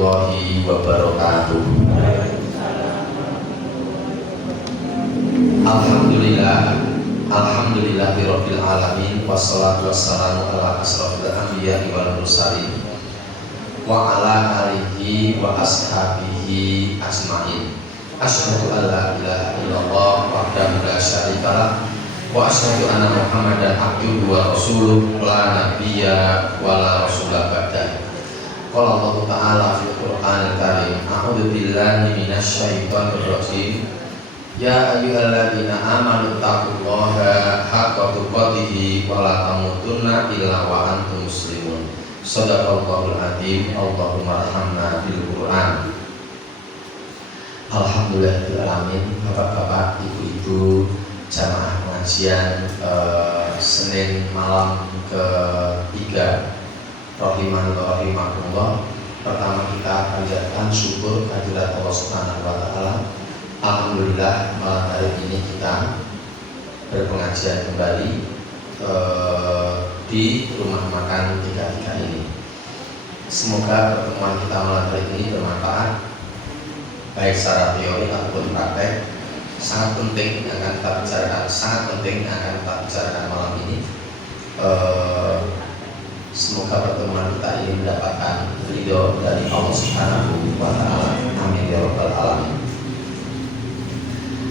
warahmatullahi wabarakatuh. Alhamdulillahirabbil alamin wassalatu wassalamu ala asrofil anbiya'i wal mursalin wa ala alihi wa ashabihi ajmain. Asyhadu an la ilaha illallah wahdahu la syarikalah wa asyhadu anna Muhammadan abduhu wa rasuluh la nabiyya wa la rasula ba'da. Qala Allah Ta'ala fil Qur'anil Karim, a'udzu billahi minasy syaithanir rajim. Ya ayyuhalladzina amanu taqullaha haqqa tuqatih wa la tamutunna illa wa antum muslimun. Shadaqallahul adzim. Allahumma arhamna bil Qur'an. Alhamdulillahirabbil alamin. Bapak-bapak, ibu-ibu, jamaah pengajian Senin malam ke-3 rahimakumullah. Pertama kita panjatkan syukur kehadirat Allah Subhanahu wa taala. Alhamdulillah malam hari ini kita berpengajian kembali di rumah makan 33 ini. Semoga pertemuan kita malam hari ini bermanfaat, baik secara teori ataupun praktek. Sangat penting yang akan kita bicarakan, malam ini. Semoga pertemuan kita ini mendapatkan ridho dari Allah Subhanahu wa taala. Amin ya rabbal alamin.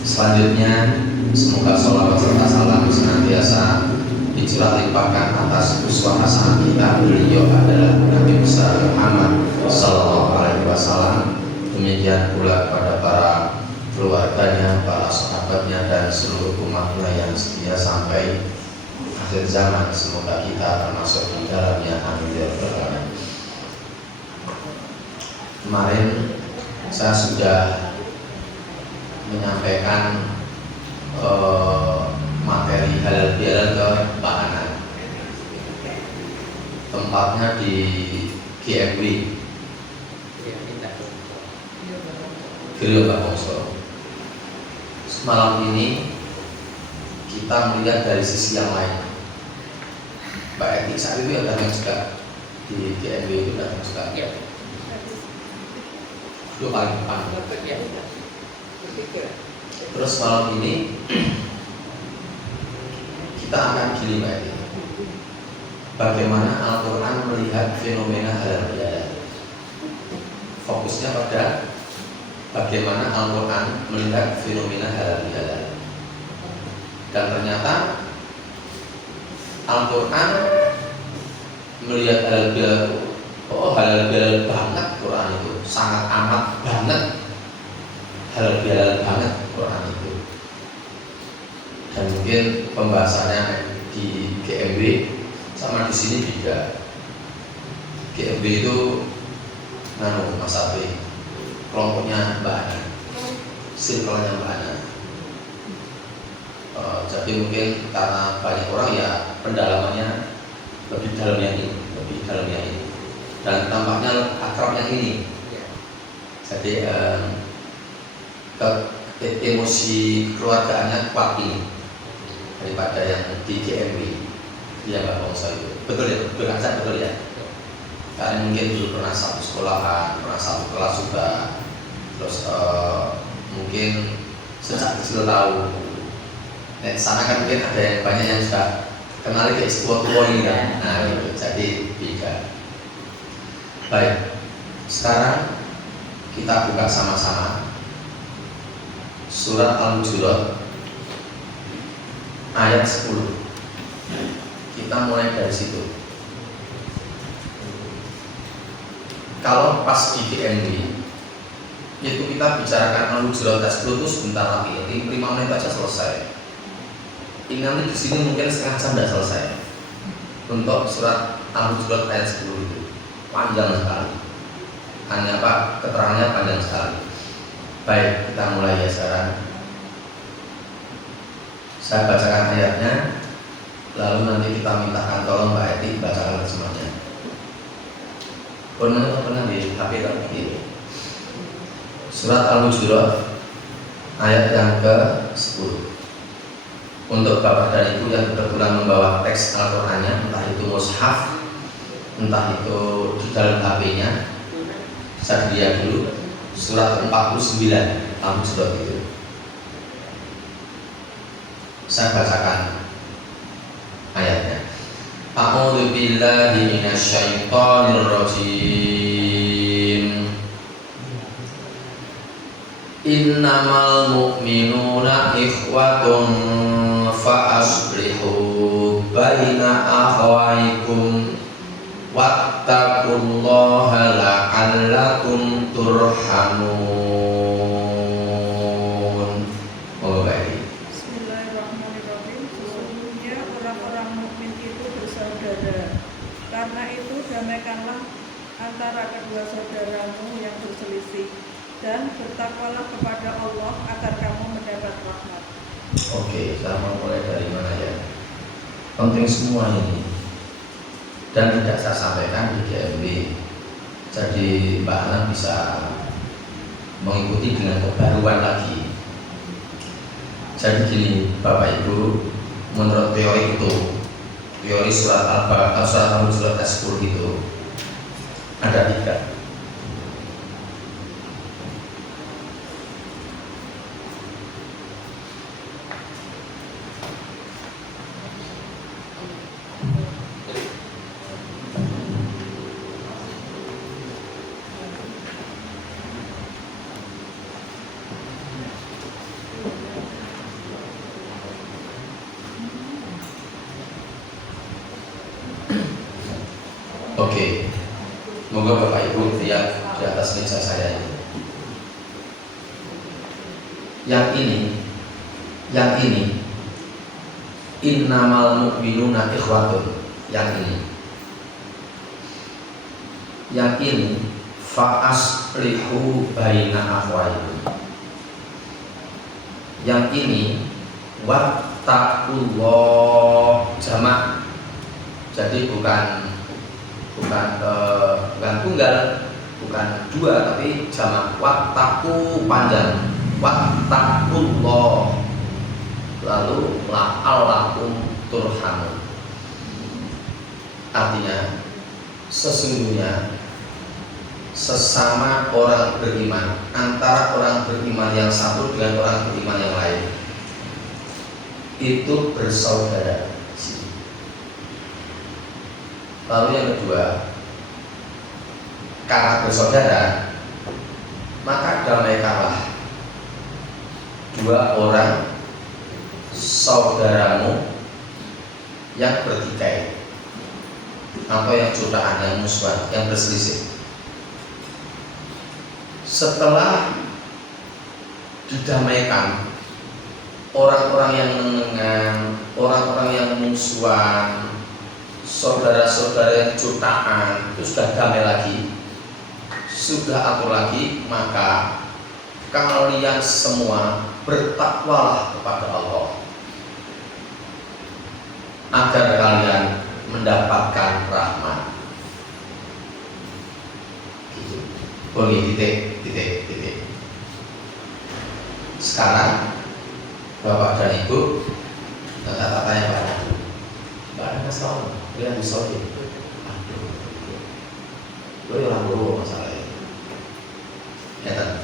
Selanjutnya, semoga sholawat serta salam senantiasa dicurah limpahkan atas uswah hasanah kita. Beliau adalah Nabi besar Muhammad sallallahu alaihi wasallam. Demikian pula kepada para keluarganya, para sahabatnya, dan seluruh umatnya yang setia sampai akhir zaman. Semoga kita termasuk di dalamnya. Amin ya rabbal alamin. Kemarin saya sudah menyampaikan materi halal bihalal ke Pak Anan. Tempatnya di GMW Gria Bangso. Malam ini kita melihat dari sisi yang lain. Mbak Eti saat itu datang juga di GMW itu datang juga. Itu paling depan. Terus malam ini kita akan gini Mbak Eti, bagaimana Al-Quran melihat fenomena halal bihalal. Fokusnya pada bagaimana Al-Quran melihat fenomena halal bihalal. Dan ternyata Al-Quran melihat halal bihalal, halal bihalal banget Quran itu, sangat amat banget halal bihalal banget Quran itu. Dan mungkin pembahasannya di GMW sama di sini juga. GMW itu Mas Abri, kelompoknya Mbak Ana, circle-nya Mbak Ana. Jadi mungkin karena banyak orang ya pendalamannya lebih dalam yang ini, dan tampaknya akrab yang ini. Jadi emosi keluargaannya kuat ini daripada yang di GMW yang Mbak Bangsa itu. Betul ya? Betul ya? Karena mungkin dulu pernah satu sekolahan, pernah satu kelas juga. Terus mungkin sejak kecil tahu. Di sana kan mungkin ada yang banyak yang sudah kenal ke tua ini kan. Nah gitu, jadi tiga. Baik, sekarang kita buka sama-sama Surat Al-Hujurat ayat 10. Kita mulai dari situ. Kalau pas di GMW itu kita bicarakan Al-Hujurat ayat 10 itu sebentar lagi, 5 menit aja selesai. Ini nanti di sini mungkin setengah jam sudah selesai untuk surat Al-Hujurat ayat 10 itu. Panjang sekali. Hanya apa? Keterangannya panjang sekali. Baik, kita mulai ya sekarang. Saya bacakan ayatnya, lalu nanti kita mintakan tolong Mbak Eti bacakan semuanya. Pernah di HP tadi. Surat Al-Hujurat ayat yang ke-10. Untuk bapak dan ibu yang kebetulan membawa teks Al-Qur'annya, entah itu mushaf, entah itu di dalam HP-nya, Saya lihat dulu surat 49 Al-Hujurat itu. Saya bacakan ayatnya. A'udzu billahi minasyaitonir rajim. Innamal mu'minuna ikhwatun fa aslihu baina akhawaykum wattaqullaha la'allakum turhamun. Oh baik. Bismillahirrahmanirrahim. Sesungguhnya orang-orang mukmin itu bersaudara. Karena itu damaikanlah antara kedua saudaramu yang berselisih dan bertakwalah kepada Allah agar kamu mendapat rahmat. Oke, saya mau mulai dari mana ya? Penting semua ini dan tidak saya sampaikan di GMB. Jadi Mbak Ana bisa mengikuti dengan kebaruan lagi. Jadi gini Bapak Ibu, menurut teori itu, teori surat Al-Baqarah, surat Al-Hujurat 10 itu ada 3. Oke, moga Bapak Ibu lihat di atas meja saya ini. Yang ini, innamal mu'minuna ikhwatun. Yang ini, fa aslihu baina akhwaykum. Yang ini, wattaqullah jamak. Jadi bukan tunggal, bukan 2 tapi jamak. Wattaqu panjang, wattaqullah, lalu la'allakum turhamun. Artinya sesungguhnya sesama orang beriman, antara orang beriman yang satu dengan orang beriman yang lain itu bersaudara. Lalu yang kedua, karena bersaudara, maka damaikanlah 2 orang saudaramu yang bertikai atau yang curahan, yang musuhan, yang berselisih. Setelah didamaikan, orang-orang yang menengang, orang-orang yang musuhan, saudara-saudara yang jutaan itu sudah damai lagi, sudah atur lagi, maka kalian semua bertakwalah kepada Allah agar kalian mendapatkan rahmat. Boleh titik. Sekarang Bapak dan Ibu kata-katanya banyak. Mbak Ana tahu, dia bisa gitu. Aduh, lo yang lalu masalah ini. Ya kan?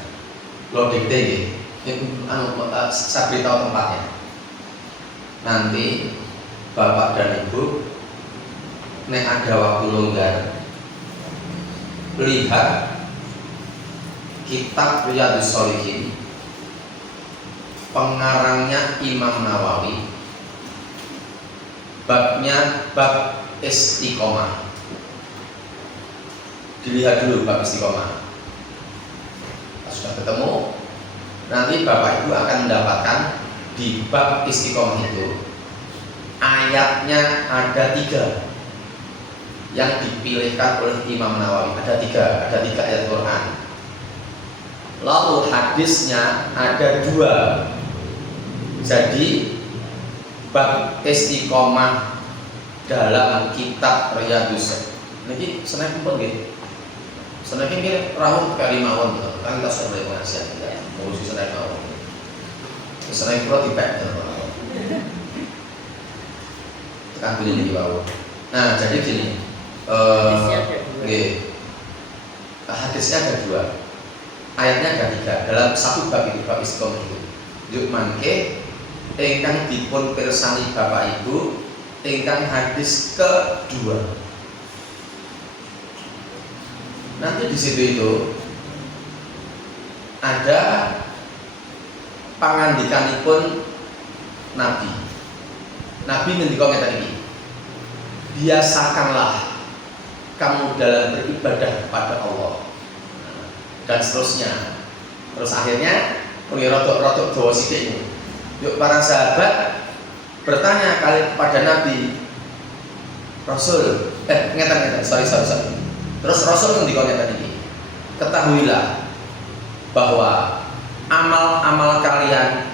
Lo dikte saya beritahu tempatnya. Nanti Bapak dan Ibu, nek ada waktu longgar, lihat kitab Riyadhus Shalihin, pengarangnya Imam Nawawi, babnya bab istiqomah. Dilihat dulu bab istiqomah. Sudah ketemu, nanti Bapak Ibu akan mendapatkan di bab istiqomah itu ayatnya ada 3 yang dipilihkan oleh Imam Nawawi. Ada 3 ayat Quran. Lalu hadisnya ada 2. Jadi bab istiqomah dalam kitab Riyadhus. Niki seneng pun nggih. Seneng iki rawuh kali mawon to. Kan kita sudah pengajian ya. Ngurusi seneng mawon. Seneng kula dipek to. Tekan beli niki wau. Nah, jadi gini. Nggih. hadisnya ada 2, ayatnya ada 3 dalam satu bab itu, bab istiqomah itu. Yuk mangke ingkang dipun pirsani Bapak Ibu ingkang hadis kedua. Nanti di situ itu ada pangandikanipun Nabi. Nabi ngendika ngeten iki. Biasakanlah kamu dalam beribadah kepada Allah. Dan seterusnya. Terus akhirnya rotok dawa sithik ini. Yuk para sahabat bertanya kali kepada Nabi, Rasul, sorry. Terus Rasul ngendika ngeten iki. Ketahuilah bahwa amal-amal kalian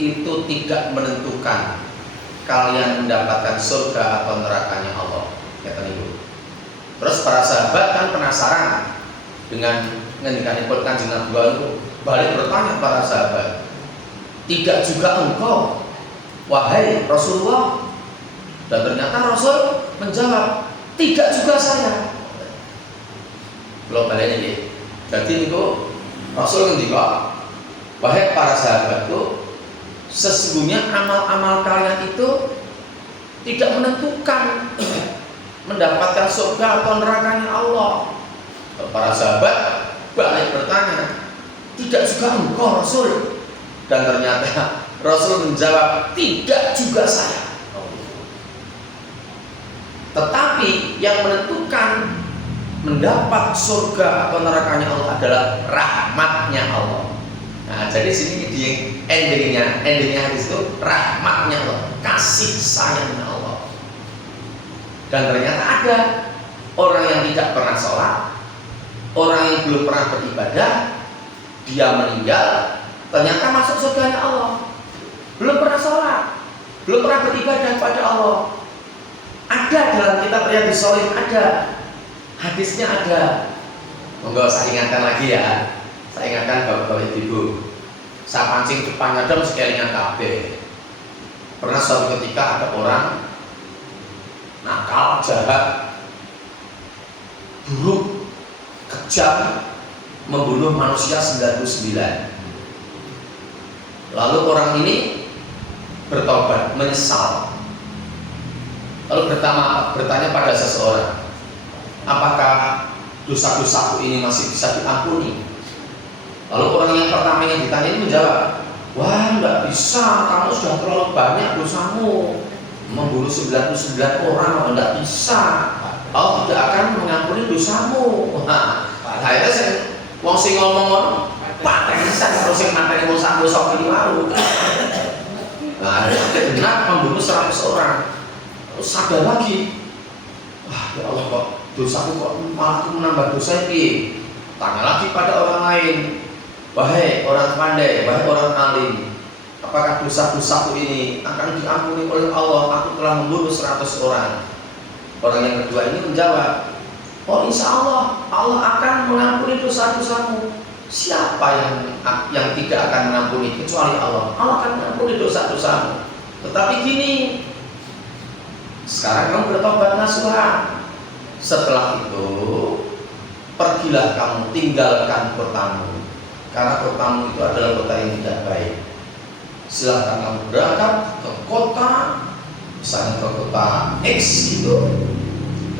itu tidak menentukan kalian mendapatkan surga atau nerakanya Allah. Ngeten niku. Terus para sahabat kan penasaran dengan ngendikanipun Kanjeng Nabi itu, balik bertanya para sahabat, tidak juga engkau wahai Rasulullah? Dan ternyata Rasul menjawab, tidak juga saya. Belum balik ini. Jadi itu Rasul ngendika, wahai para sahabatku, sesungguhnya amal-amal kalian itu tidak menentukan mendapatkan surga atau nerakanya Allah. Para sahabat balik bertanya, tidak juga engkau Rasul? Dan ternyata Rasul menjawab, tidak juga saya. Tetapi yang menentukan mendapat surga atau nerakanya Allah adalah rahmatnya Allah. Nah, jadi sini di endingnya hadis itu rahmatnya Allah, kasih sayangnya Allah. Dan ternyata ada orang yang tidak pernah sholat, orang yang belum pernah beribadah, dia meninggal, ternyata masuk surganya Allah. Belum pernah sholat, belum pernah beribadah kepada Allah. Ada dalam kitab Riyadhus Shalihin, ada hadisnya ada. Monggo saya ingatkan lagi ya. Saya ingatkan bapak-bapak ibu. Saya pancing depannya dong sekelingan kabeh. Pernah suatu ketika ada orang nakal, jahat, buruk, kejam, membunuh manusia 99. Lalu orang ini bertobat, menyesal. Lalu bertanya pada seseorang, apakah dosa-dosaku ini masih bisa diampuni? Lalu orang yang pertama yang ditanya ini menjawab, wah enggak bisa, kamu sudah terlalu banyak dosamu, membunuh 99 orang, enggak bisa, Allah tidak akan mengampuni dosamu. Nah, akhirnya wong sing ngomong paten bisa terus sing mateni wong sak dosa iki mau. Nah, benar membunuh 100 orang. Terus sadar lagi, wah ya Allah kok dosaku kok malah menambah dosa iki. Tanya lagi pada orang lain, wahai orang pandai, wahai orang alim, apakah dosa-dosaku ini akan diampuni oleh Allah? Aku telah membunuh 100 orang. Orang yang kedua ini menjawab, oh insya Allah, Allah akan mengampuni dosa-dosamu. Siapa yang tidak akan mengampuni kecuali Allah? Allah akan mengampuni dosa-dosamu. Tetapi gini, sekarang kamu bertobat nasuha. Setelah itu, pergilah kamu tinggalkan kotamu, karena kotamu itu adalah kota yang tidak baik. Silahkan kamu berangkat ke kota, misalnya ke kota X gitu,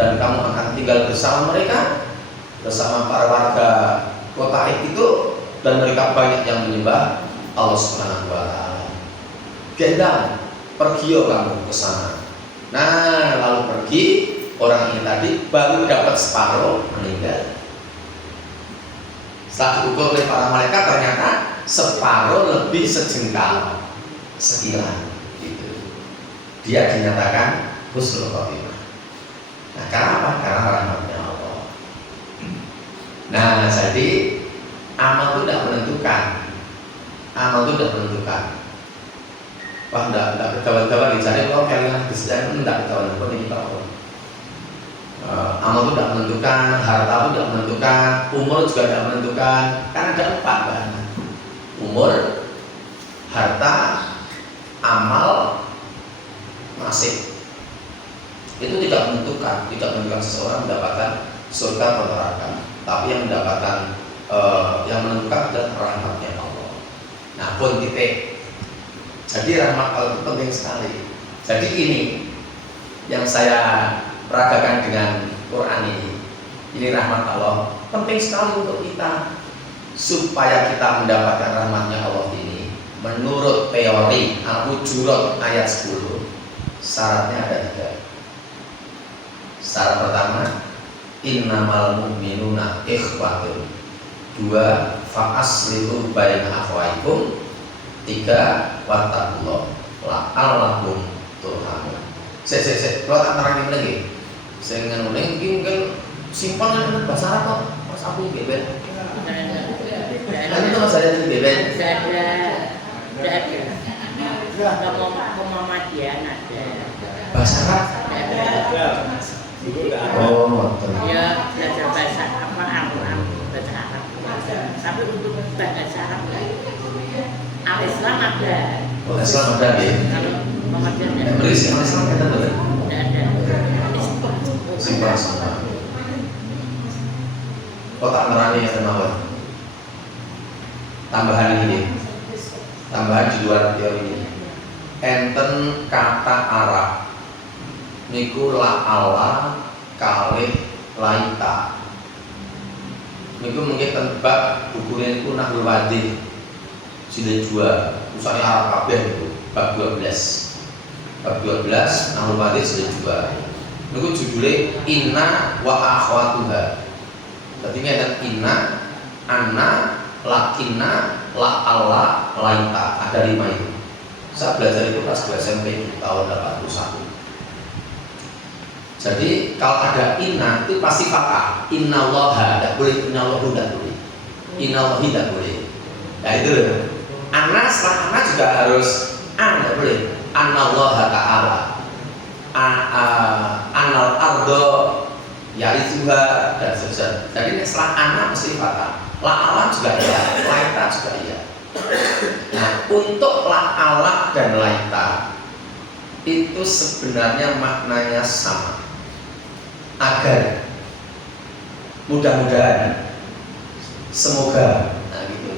dan kamu akan tinggal bersama mereka, bersama para warga kota X itu, dan mereka banyak yang menyembah Allah Subhanahu wa Ta'ala. Gendang, pergi kamu ke sana. Nah, lalu pergi, orang ini tadi baru dapat separuh, meninggal. Setelah diukur oleh para malaikat, ternyata separuh lebih sejengkal, sekilan gitu. Dia dinyatakan husnul khotimah. Nah, karena apa? Karena rahmatnya Allah. Nah, jadi amal itu tidak menentukan. Amal itu tidak menentukan. Wah, tidak bertawar-tawar dicari kalau kalian bisa tidak bertawar-tawar ini Pak. Amal itu tidak menentukan, harta itu tidak menentukan, umur juga tidak menentukan. Karena ada 4 bahan. Umur, harta, amal, nasib. Itu tidak menentukan seseorang mendapatkan surga atau neraka. tapi yang mendapatkan yang menentukan adalah rahmatnya Allah. Nah, pun titik. Jadi rahmat Allah itu penting sekali. Jadi ini yang saya peragakan dengan Quran ini. Ini rahmat Allah penting sekali untuk kita, supaya kita mendapatkan rahmatnya Allah ini. Menurut teori Al-Hujurat ayat 10, syaratnya ada 3. Syarat pertama, innamal mu'minuna ikhwatun. 2, fa aslihu baina akhwaikum. 3, wattaqullah la'allakum turhamun. Kalau tak terangin lagi, saya ngene iki mungkin simpan kan bahasa Arab kok, Mas Abu beben. Kan itu Mas ada di beben. Tidak ada. Muhammadiyah ada. Bahasa Arab. Oh, Ya belajar bahasa apa Al-Quran bahasa Arab. Tapi untuk bahasa Arab Al-Islam ada. oh Islam ada ya. Kalau Muhammadiyah ada. Berisi Islam kita tuh. Tidak ada. Simpang sama. Kok tak nerani ya mawon. Tambahan ini. Tambahan di luar teori ini. Enten kata Arab niku la'ala kalih laita. Niku mungkin tebak bukunya niku Nahul Wadih jilid 2, misalnya Arab kabeh niku bab 12. Bab 12 Nahul Wadih jilid 2. Niku judulnya Inna wa akhwatuha. Berarti ngeten inna, anna, lakinna, la'alla, laita. Ada 5 itu. Saya belajar itu pas 2 SMP tahun 81. Jadi kalau ada inna itu pasti fathah. Innallaha tidak boleh, innallahu tidak boleh, innallahi tidak boleh. Nah itu loh. Anna setelah anna juga harus an, tidak boleh. Annallaha ta'ala, annal ardo yarithuha dan seterusnya. Jadi setelah anna mesti fathah. La'ala juga iya, laita juga iya. Nah untuk la'ala dan laita itu sebenarnya maknanya sama. Agar, mudah-mudahan, semoga, nah gitu.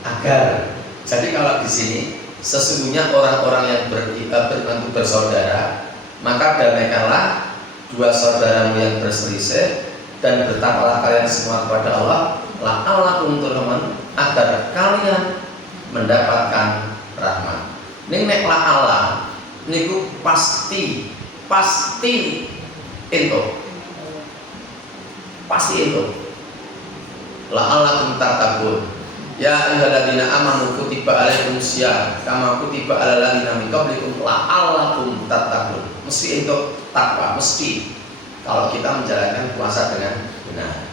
Agar. Jadi kalau di sini sesungguhnya orang-orang yang beriman bersaudara, maka damaikanlah dua saudaramu yang berselisih dan bertakwalah kalian semua kepada Allah, la'allakum turhamun, agar kalian mendapatkan rahmat. Ning nek la'ala niku pasti itu la'allakum tattaqun. Ya ayyuhalladzina amanu kutiba alaikumusiyam kama kutiba alal ladzina min qablikum la'allakum tattaqun. Mesti itu takwa, mesti kalau kita menjalankan puasa dengan benar.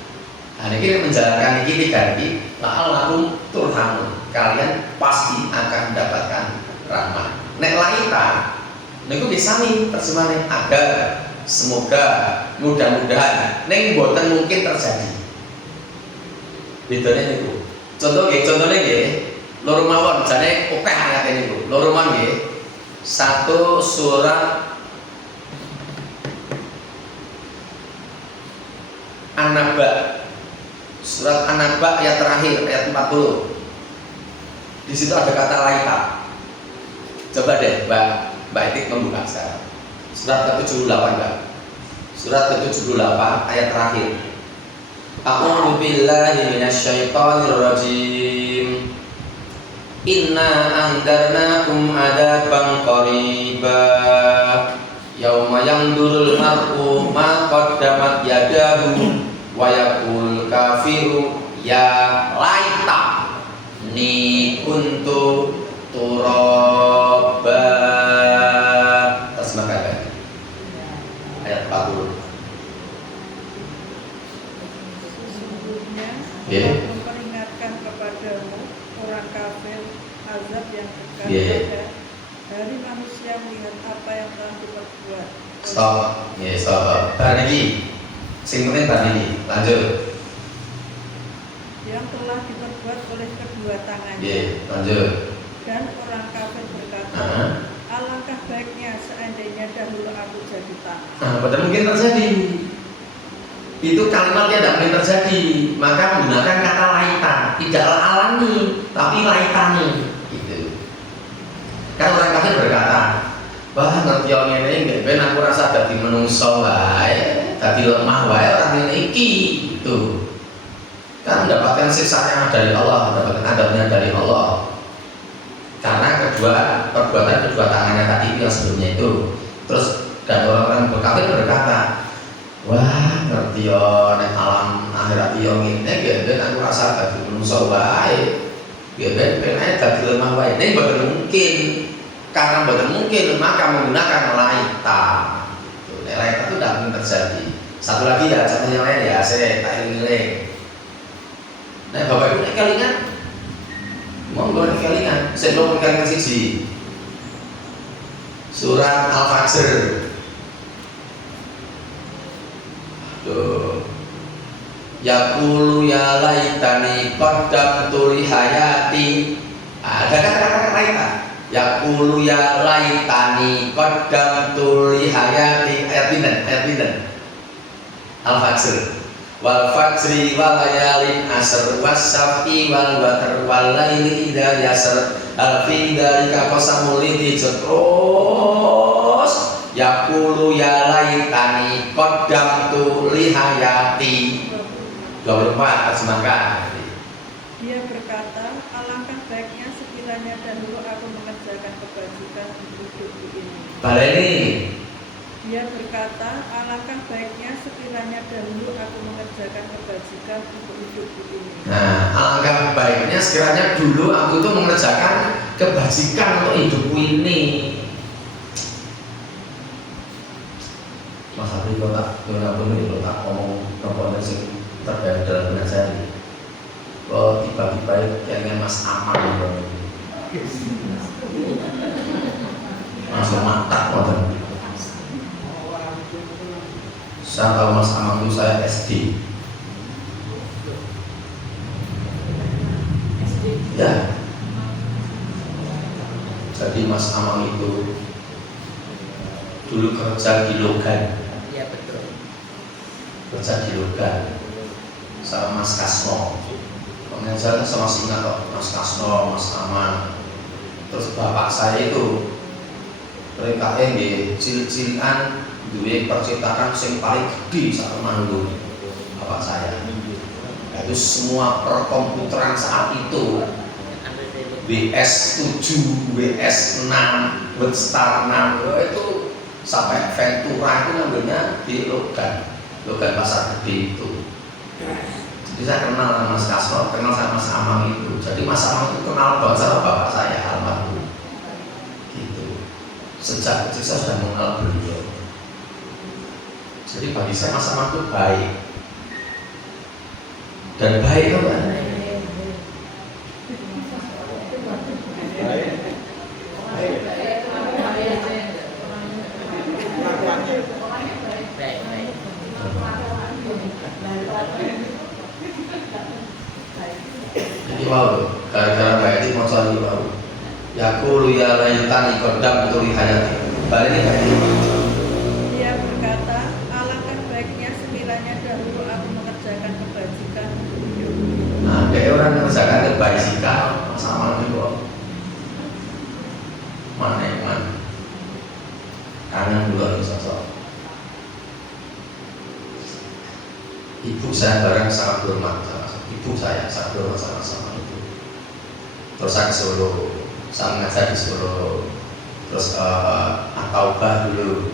Nah, ini menjalankan ini ganti la'allakum turhamun. Kalian pasti akan mendapatkan rahmat. Nek laita niku disami terjemahane agar, semoga, mudah-mudahan, neng boten mungkin terjadi. Bedane niku. Contohnya nggih, loro mawon jane akeh ayate niku. Loro mawon nggih. 1 surat An-Naba. Surat An-Naba ayat terakhir, ayat 40. Di situ ada kata laita. Coba deh, Mbak Etik membuka sekarang. Surat ke-78, Mbak. Surat ke-78 ayat terakhir. A'udzu billahi minasyaitonir rajim. Inna andarnakum adaban qariba. Yauma yanzurul mar'u ma qaddamat yadahu wa yaqul kafiru ya laita ni kuntu turaba. Terjemahkan ayat 40. Sesungguhnya Yeah. Allah memperingatkan kepadamu orang kafir azab yang dekat Yeah. dari manusia melihat apa yang telah diperbuat. Stop. Ya, stop. Bar niki. Sing penting bar niki. Lanjut. Yang telah diperbuat oleh kedua tangannya. Ya, lanjut. Dan orang kafir berkata, alangkah baiknya seandainya dahulu aku jadi tanah. Nah, padahal mungkin terjadi. itu kalimatnya tidak mungkin terjadi, maka menggunakan kata laita, tidaklah alami tapi laitani gitu. Kan orang kafir berkata, wah ngerti yang ini ben aku rasa dadi menungso wae, dadi lemah wae orang ini iki gitu. Kan mendapatkan siksanya dari Allah, mendapatkan adabnya dari Allah. Karena perbuatan kedua tangannya tadi yang sebelumnya itu. Terus dan orang-orang kafir berkata, wah ngerti yo nek alam akhirat yo ngene ben aku rasa dadi menungso wae. Ben ae dadi lemah wae. Ini boten mungkin. Karena boten mungkin maka menggunakan laita. Laita itu tidak mungkin terjadi. Satu lagi ya contoh yang lain ya, saya tak iling-iling. Nah Bapak Ibu nek kelingan monggo nek kelingan, saya belum kelingan siji. Surat Al-Fajr. Yaqulu ya laitani qaddamtu li hayati. Ada kata-kata laita. Yaqulu ya laitani qaddamtu li hayati. Ayat pinten? Al-Fajr. Wal fajri wal layalin asr was-safi wal watr wal laili idza yasr al fi dzalika qasamul lidhi terus yaqulu ya laitani qaddamtu li hayati. 24 terjemahkan. Dia berkata, alangkah baiknya sekiranya dahulu aku mengerjakan kebajikan untuk hidupku ini. Baleni. Dia berkata, alangkah baiknya sekiranya dahulu aku mengerjakan kebajikan untuk hidupku ini. Nah, alangkah baiknya sekiranya dulu aku tuh mengerjakan kebajikan untuk hidupku ini. Mas Habib kok tak bener tak ngomong nomor sing terbaik dalam benak saya. Kok tiba-tiba kayaknya Mas Aman langsung mantap modern. Saya tahu Mas Amang itu saya SD. Ya. Jadi Mas Amang itu dulu kerja di Logan. Iya betul. Kerja di Logan sama Mas Kasno. Pengajarnya sama ingat kok Mas Kasno, Mas Aman. Terus bapak saya itu mereka di cilik-cilikan duwe percetakan yang paling gede satu manggung bapak saya. Itu semua perkomputeran saat itu WS7, WS6, Webstar 6 itu sampai Ventura itu ngambilnya di Logan Pasar Gede itu. Jadi saya kenal sama Mas Kasno, kenal sama Mas Amang itu. Jadi Mas Amang itu kenal banget sama bapak saya almarhum. Gitu. Sejak kecil saya sudah mengenal beliau. Jadi bagi saya Mas Amang itu baik. Dan baik itu kan? Jadi wow, gara-gara baik itu mau cari wow. Yaqulu ya laitani qaddamtu li hayati. Balik ini kayak ini. Dia berkata, alangkah baiknya sekiranya dahulu aku mengerjakan kebajikan untuk hidupku. Nah, kayak orang mengerjakan kebajikan sama nih kok. Mana kangen dulu nih sosok. Ibu saya barang sangat hormat sama ibu saya sangat hormat sama ibu. Terus saya ke Solo, saya mengajar di Solo. Terus Ataubah dulu,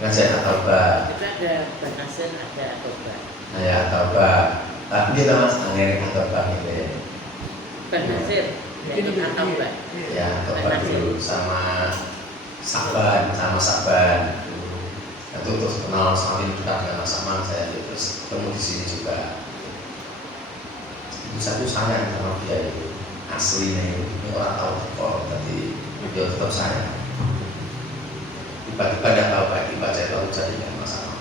ngajar Ataubah. Kita ada Banasir, ada Ataubah. Nah ya Ataubah, gitu Mas, angin Ataubah gitu. Banasir, jadi Ataubah. Ya Ataubah dulu sama Saban. Itu terus kenal semakin dekat dengan Mas Aman saya terus ketemu di sini juga. Ibu saya tuh sayang sama dia itu aslinya ini orang tahu kok tadi dia tetap sayang. Tiba-tiba dia tahu baik dibaca itu jadinya masalah.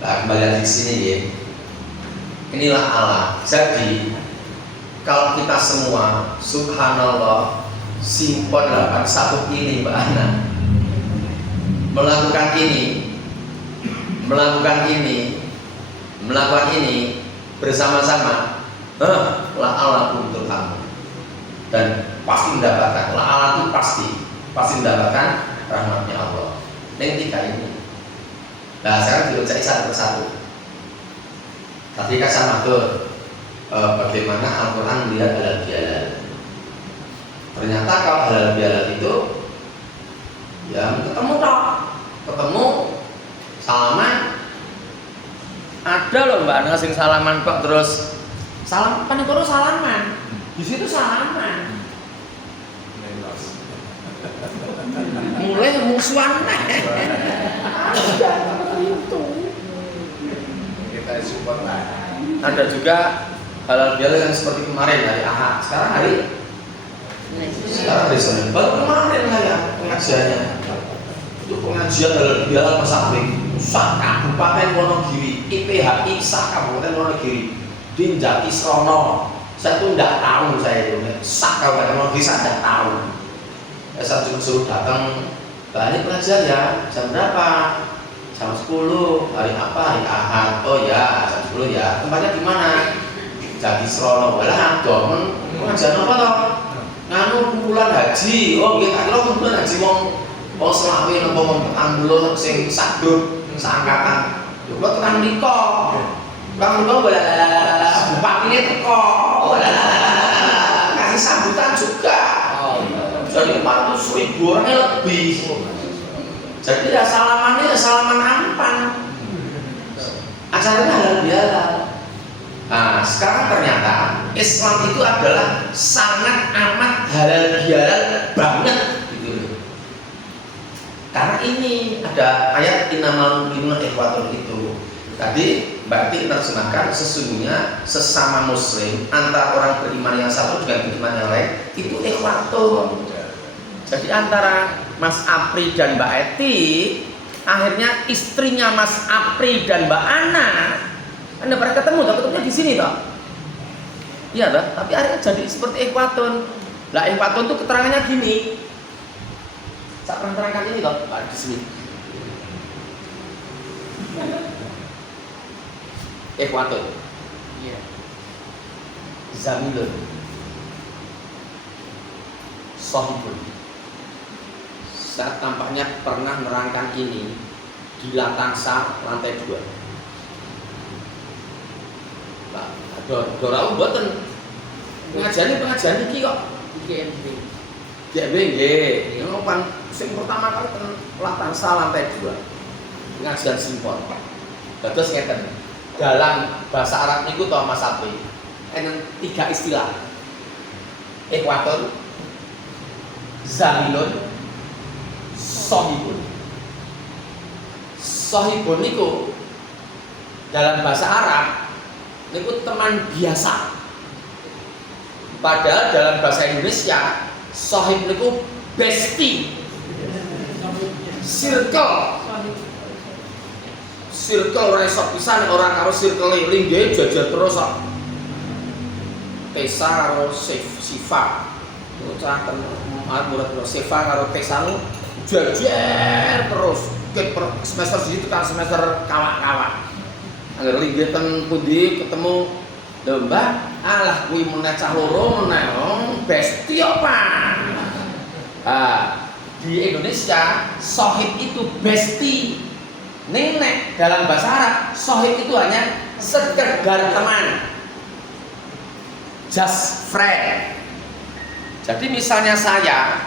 Nah kembali lagi di sini ya. Inilah Allah. Jadi kalau kita semua subhanallah simpon 81 ini Mbak Ana melakukan ini melakukan ini bersama-sama, la'alakum turhamun, dan pasti mendapatkan, la'ala itu pasti mendapatkan rahmatnya Allah. Yang tiga ini. Nah sekarang dibaca satu persatu. Tadi kan sama tuh bagaimana Al-Quran melihat halal bihalal. Ternyata kalau halal bihalal itu ya ketemu salaman. Ada loh mbak ngasih salaman kok terus salam kan itu salaman. Di situ salaman. Mulai musuhan. Kita support lah. Ada juga halal bihalal yang seperti kemarin hari Ahad. Sekarang hari Senin. Baru kemarin ya pengajiannya. Itu pengajian halal bihalal Mas Apri. Sak Kabupaten Wonogiri, IPHI sak Kabupaten Wonogiri, Dinjati Srono. Saya tuh tidak tahu saya itu. Sak Kabupaten Wonogiri saya tidak tahu. Saya cuma suruh datang. Ini pengajian ya, jam berapa? Jam 10, hari apa? Hari Ahad. Oh ya, jam 10 ya. Tempatnya di mana? Jadi Srono. Walah, dong. Pengajian apa toh? Nganu kumpulan haji. Oh, kita kira kumpulan haji wong selawe napa wong petang sing sak grup, seangkatan. Lho kok tekan mriko. Bang Lho bupatine teko. Kasih sambutan juga. Jadi 400.000 orangnya lebih. Jadi ya salamannya ya salaman ampan. Acaranya halal bihalal. Nah, sekarang ternyata Islam itu adalah sangat amat halal bihalal banget gitu loh. Karena ini ada ayat innamal mu'minuna ikhwatun itu. Tadi berarti menerjemahkan sesungguhnya sesama muslim antara orang beriman yang satu dengan beriman yang lain itu ikhwatun. Jadi antara Mas Apri dan Mbak Eti, akhirnya istrinya Mas Apri dan Mbak Ana, Anda pernah ketemunya di sini toh? Iya toh? Tapi akhirnya jadi seperti ikhwatun. Lah ikhwatun itu keterangannya gini. Saya pernah terangkan ini toh, Pak di sini. Ikhwatun. Iya. Zamilun. Sohibun. Saya tampaknya pernah menerangkan ini di Latangsa lantai 2. Nah, dorau mboten pengajian iki kok GMB nggih. Yang sing pertama kali ten Latangsa lantai 2. Pengajian simpon. Dados ngeten. Dalam bahasa Arab niku to Mas Apri. Enen 3 istilah. Ekwator, zamilun, sohibun. Sohibun niku dalam bahasa Arab niku teman biasa. Padahal dalam bahasa Indonesia sohib niku bestie. Circle ora iso pisan orang karo circle lingge jajar terus kok. Tesa karo Sifa. Ucapan murid Sifa karo Tesa jajar terus ke semester segitu kan semester kawak-kawak. Angger linggih ten pundi ketemu lho Mbak, alah kuwi meneh cah loro meneh besti apa? Di Indonesia sohib itu besti. Ning nek dalam bahasa Arab sohib itu hanya sekedar teman. Just friend. Jadi misalnya saya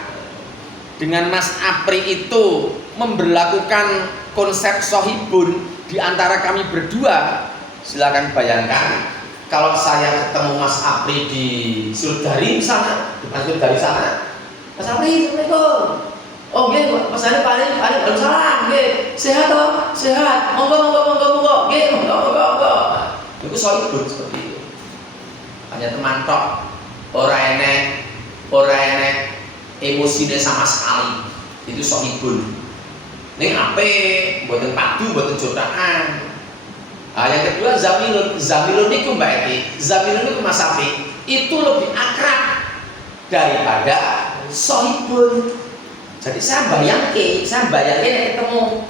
dengan Mas Apri itu memberlakukan konsep sohibun di antara kami berdua, silakan bayangkan kalau saya ketemu Mas Apri di Surdari sana, di Surdari sana, Mas Apri, assalamualaikum. Oh nggih, Mas Apri paling salam, nggih. Sehat toh? Sehat. Monggo, nggih, monggo. Itu sohibun seperti itu. Hanya teman tok, ora enek emosinya sama sekali. Itu sohibun. Ning ape mboten padu, mboten jodakan. Yang kedua zamilun niku Mbak Eti. Zamilun niku Mas Apri. Itu lebih akrab daripada sohibun. Jadi saya bayangke ketemu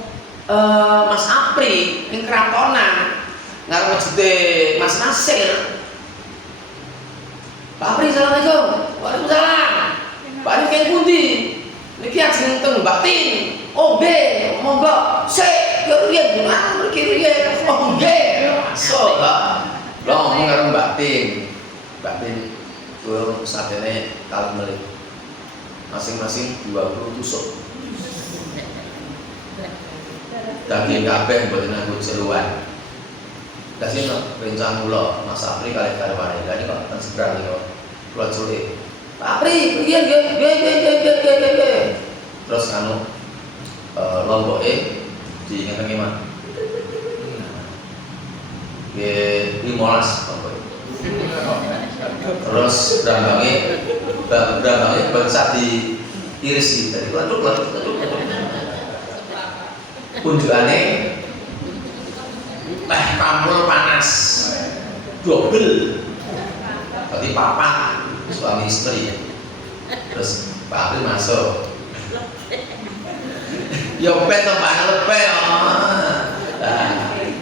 Mas Apri ning kratonan. ngarep masjid Mas Nasir. Pak Apri, assalamualaikum. Waalaikumsalam. Pak Apri kaya pundi? Niki ajeng teng Mbak Tin. Oh nggih, monggo. Sik, yo riyen guna mriki riyen. Oh nggih. Masuk, Pak. Lho ngomong karo Mbak Tin. Mbak Tin turun sadene kalih melih. Masing-masing 20 tusuk. Daging kabeh mboten nganggo jeruan. Kasih rencana kula Mas Apri kalih garwane. Lah niku ten seberang niku. Kula culik. Pak Apri, piye nggih. Terus anu lomboke di ngene Mas. Nggih 15 lomboke. Terus brambange bangsa diiris iki. Dadi kladuk. Unjukane teh kampul panas double berarti papat suami istri. Terus Pak Apri masuk ya ben tambah lebih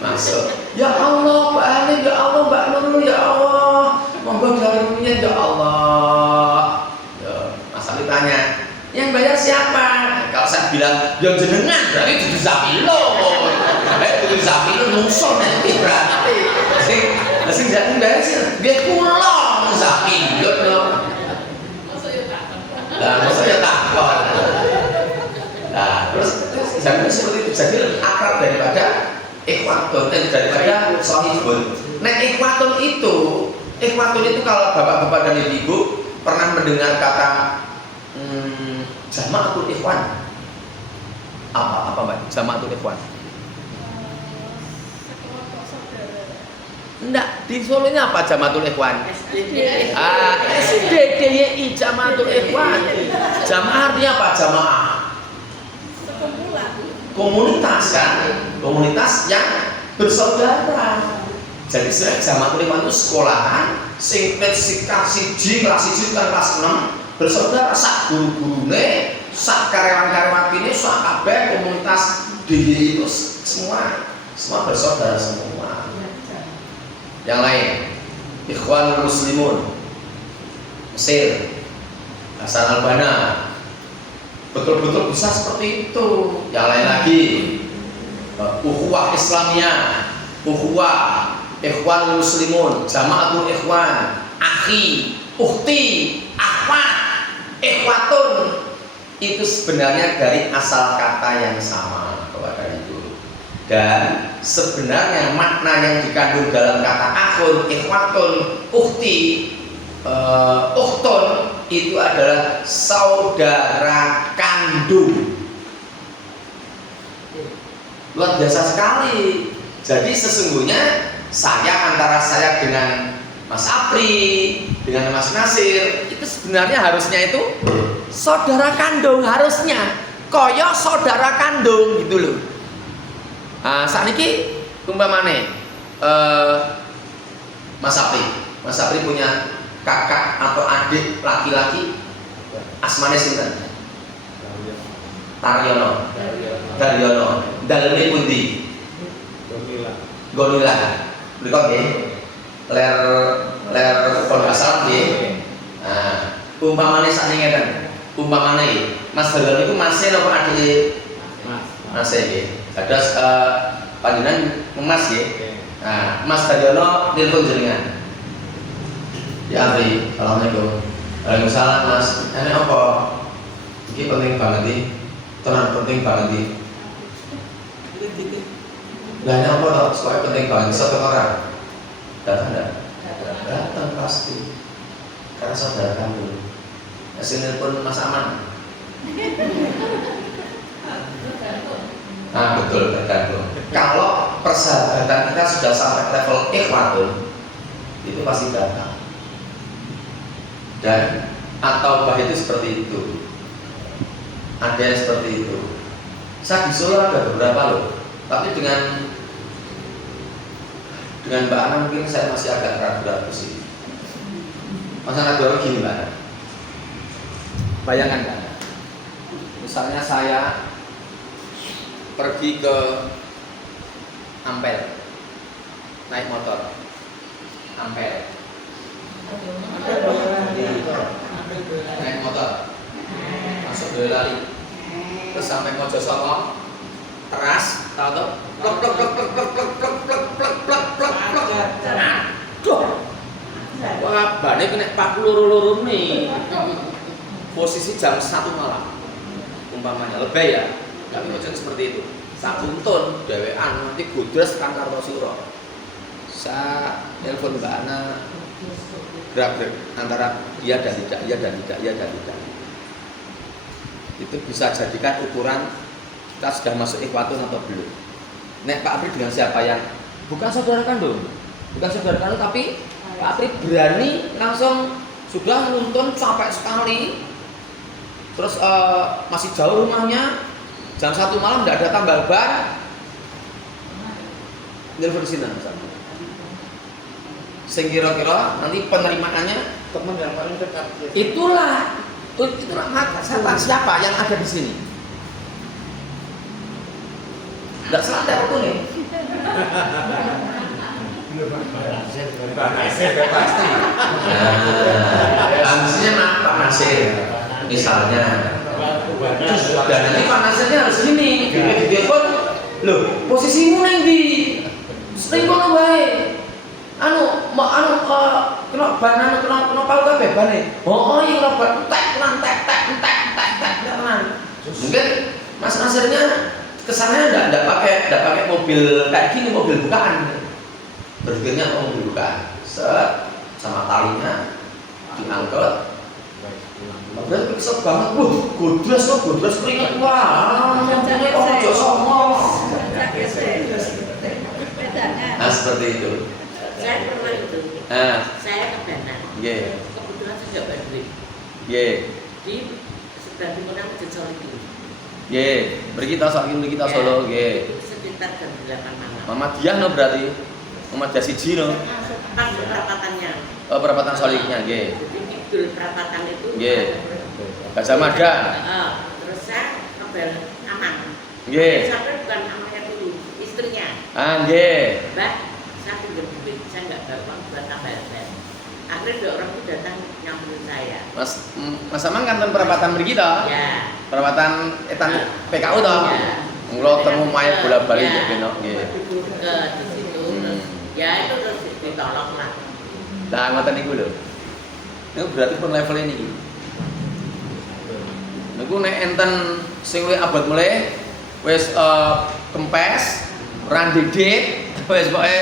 masuk. Ya Allah Pak Ali, ya Allah Mbak Nurul, ya Allah monggo garunya ya Allah. Ya Mas Apri tanya, yang bayar siapa? Kalau saya bilang yang jenengan berarti dudu Zapilo. Dudu Zapilo nungso nanti berarti. Sing jadi bayar sih dia pulang Zapilo dong. Lah maksudnya takon. Nah, terus zaman seperti itu jadi lebih akrab daripada ikhwatun daripada sahibun. Nah, ikhwatun itu kalau bapak-bapak dan ibu pernah mendengar kata jama'atul ikhwan. Apa Mbak? Jama'atul ikhwan. Sekelompok saudara. Enggak, di Solonya apa Jama'atul ikhwan? SDDI Jama'atul ikhwan. Jamaah artinya apa? Jamaah. Sekumpulan. Komunitas kan? Komunitas yang bersaudara. Jadi Jama'atul ikhwan itu sekolahan sing kelas 1 kelas 6 bersaudara, sak guru-gurune, sak karyawan-karyawatine, sak kabeh komunitas DIY itu semua bersaudara semua. Yang lain, Ikhwanul Muslimun Mesir, Hasan Al-Banna, betul-betul bisa seperti itu. Yang lain lagi, Ukhuwah Islamiyah, Ukhuwah, Ikhwanul Muslimun, Jama'atul Ikhwan, Akhi, Ukhti, Akhwat, Ikhwatun, itu sebenarnya dari asal kata yang sama kepada itu. Dan sebenarnya makna yang dikandung dalam kata akhun, ikhwatun, ukhti, ukhtun itu adalah saudara kandung. Luar biasa sekali. Jadi sesungguhnya antara saya dengan Mas Apri, dengan Mas Nasir, itu sebenarnya harusnya itu saudara kandung, harusnya koyo saudara kandung gitu loh. Saat ini umpamane Mas Apri punya kakak atau adik laki-laki, asmane sinten? Daryono. Daleme pundi? Gonila. Mriko nggih. Ler pondasar nggih. Nah, umpamane sakniki ngeten. Umpamane Mas Daryono iku masih napa adike? Mas nggih. Dados panjenengan Mas nggih. Nah, Mas Daryono nelpon jenengan. Ya Apri, assalamualaikum. Waalaikumsalam Mas. Ini apa? Ini penting banget nih. Tenan penting banget nih. Lah ini apa toh? Supaya penting banget satu orang. Datang enggak? Datang pasti. Karena saudara kamu. Hasilnya pun Mas Aman. Nah betul, tergantung. Kalau persahabatan kita sudah sampai level ikhwatun, itu pasti datang. Dan atau bah itu seperti itu. Ada yang seperti itu. Saya di Solo ada beberapa loh. Tapi dengan Mbak Ana mungkin saya masih agak ragu-ragu sih. Masa ragu-ragu gini Mbak Ana. Bayangkan Mbak Ana. Misalnya saya pergi ke Ampel. naik motor Ampere naik motor masuk Boyolali terus sampai Mojosongo teras tahu tuh plek plek plek plek plek plek plek plek plek plek plek plek aduh wah bane kena 40 loro nih posisi jam 1 malam umpamanya lebih ya nggak bisa seperti itu sabuntun dewean nanti gudres kan Kartosuro saya telepon Mbak Ana gerak antara iya dan tidak, iya dan tidak, iya dan tidak. Itu bisa jadikan ukuran kita sudah masuk ikhwatun atau belum. Nek Pak Apri dengan siapa yang bukan saudara kandung, tapi Pak Apri berani langsung sudah nuntun capek sekali, terus masih jauh rumahnya, jam 1 malam tidak ada tambal ban, telepon sini misalnya. Sing kira-kira nanti penerimaannya teman yang paling dekat. itulah maka siapa yang ada di sini? Tidak sadar tuh nih. Pasti. Ambisinya Pak Nasir, misalnya. Dan nanti Pak Nasirnya harus gini, di telepon, loh posisimu neng di, sering kono baik. Kena ban kena pau kabeh bane. Oh iya kena ban entek. Mungkin Mas Nasirnya kesannya enggak pakai mobil kayak gini, mobil bukaan. Berpikirnya mobil bukaan. Set sama talinya diangkut. Berarti kesel banget. Gudres keringet wah. Namanya ojo sombong. Nah seperti itu. Saya pernah itu. Saya ke Banan. Yeah. Kebetulan saya nggak balik. Yeah. Di sebelah timur Masjid Solihin. Yeah. Kita Solo. Yeah. Itu sekitar jam 8 malam. Muhammadiyah no berarti. Muhammadiyah siji no. Pas perapatannya. Oh perapatan Solihnya. Yeah. Jadi Kidul perapatan itu. Yeah. Gajah Mada. Terus saya ke Banan Aman. Yeah. Sampai bukan amannya dulu, istrinya. Yeah. Mbak, saya pinjam duit, saya nggak bawa uang buat tambah LPR. Akhirnya 2 orang itu datang nyamperin saya. Mas Amang kan perapatan kita. Ya. Perapatan etan PKU toh. Ya. Ngulo temu mayat bola-balik ya kena. Nggih. Ke di situ terus ya itu terus ditolong lah. Nah, ngoten niku lho. Niku berarti pun level ini. Niku nek enten sing luwih abot mulai wis kempes, ora didik, wis pokoke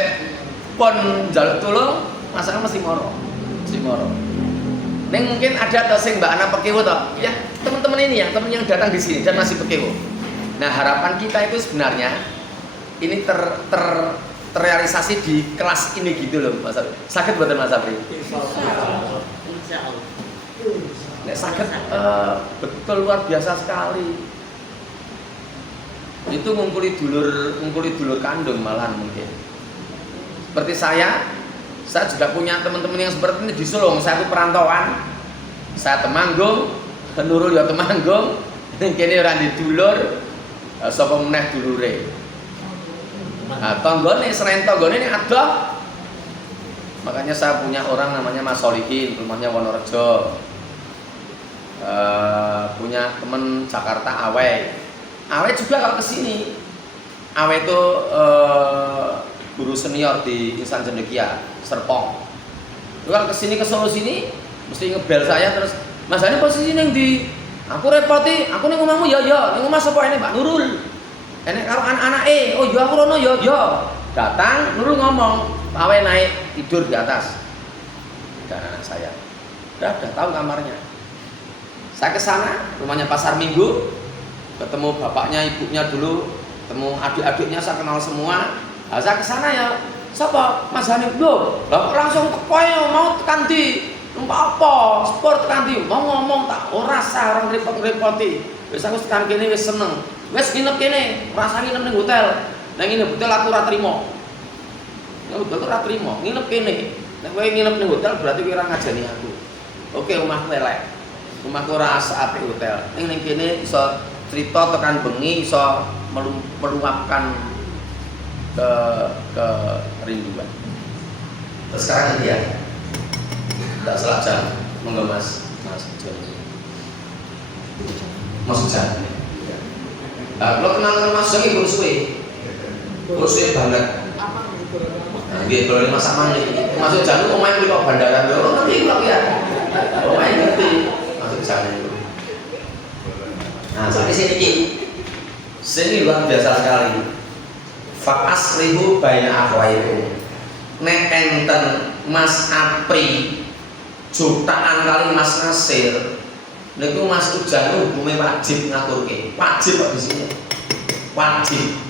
pon njaluk tulung, masakan mesti moro. Neng mungkin ada atau sing Mbak Ana pekewo toh. Ya, teman-teman ini ya, teman yang datang di sini dan masih pekewo. Nah, harapan kita itu sebenarnya ini terrealisasi di kelas ini gitu loh, Mas Apri. Sakit betul Mas Apri? Insya Allah. Nek sakit betul luar biasa sekali. Itu ngumpuli dulur kandung malahan mungkin. Seperti saya juga punya teman-teman yang seperti ini di Solo. Saya itu perantauan, saya Temanggung, Nurul ya Temanggung, kene ora di dulur, sapa meneh dulure. Nah, tonggone selain tonggone ini ada. Makanya saya punya orang namanya Mas Solihin, rumahnya Wonorejo. Punya teman Jakarta Awe juga kalau kesini. Awe itu guru senior di Insan Cendekia Serpong. Itu kalau kesini ke Solo sini mesti ngebel saya terus, Mas ini posisi neng di, aku repoti, aku neng omahmu ya, neng omah sapa ini Mbak Nurul. Enek karo anak-anak oh ya aku rono ya. Datang Nurul ngomong, Awe naik tidur di atas. Dan anak saya. Udah tahu kamarnya. Saya ke sana, rumahnya Pasar Minggu, ketemu bapaknya, ibunya dulu, ketemu adik-adiknya saya kenal semua. Nah, saya ke sana ya, siapa? Mas Hanif loh, langsung teko ya, mau tekan di, numpak apa? Sport tekan di, mau ngomong tak, rasa orang repot-repoti. Wis aku tekan kene wis seneng, wis nginep kene, rasa nginep ning hotel, nang nginep hotel aku ora trimo. Nek hotel ora trimo, nginep kene. Nek kowe nginep ning hotel berarti kowe ora ngajani aku. Oke, omahku elek. Omahku ora asap hotel. Ning kene iso cerita tekan bengi, iso meluapkan kerinduan. Terus sekarang dia tidak salah jam mengemas Mas Hujan. Kalau kenal Mas Hujan itu suwe banget. Dia kalau masak mangga, Mas Hujan itu main di bandara, orang ngerti kok ya. Main ngerti Mas Hujan itu. Nah, sampai sini luar biasa sekali. Fa'aslihu baina akhwaikum. Nek enten Mas Apri jutaan kali Mas Nasir, niku Mas Ujan hukumnya wajib ngaturke. Wajib kok di sini. Wajib.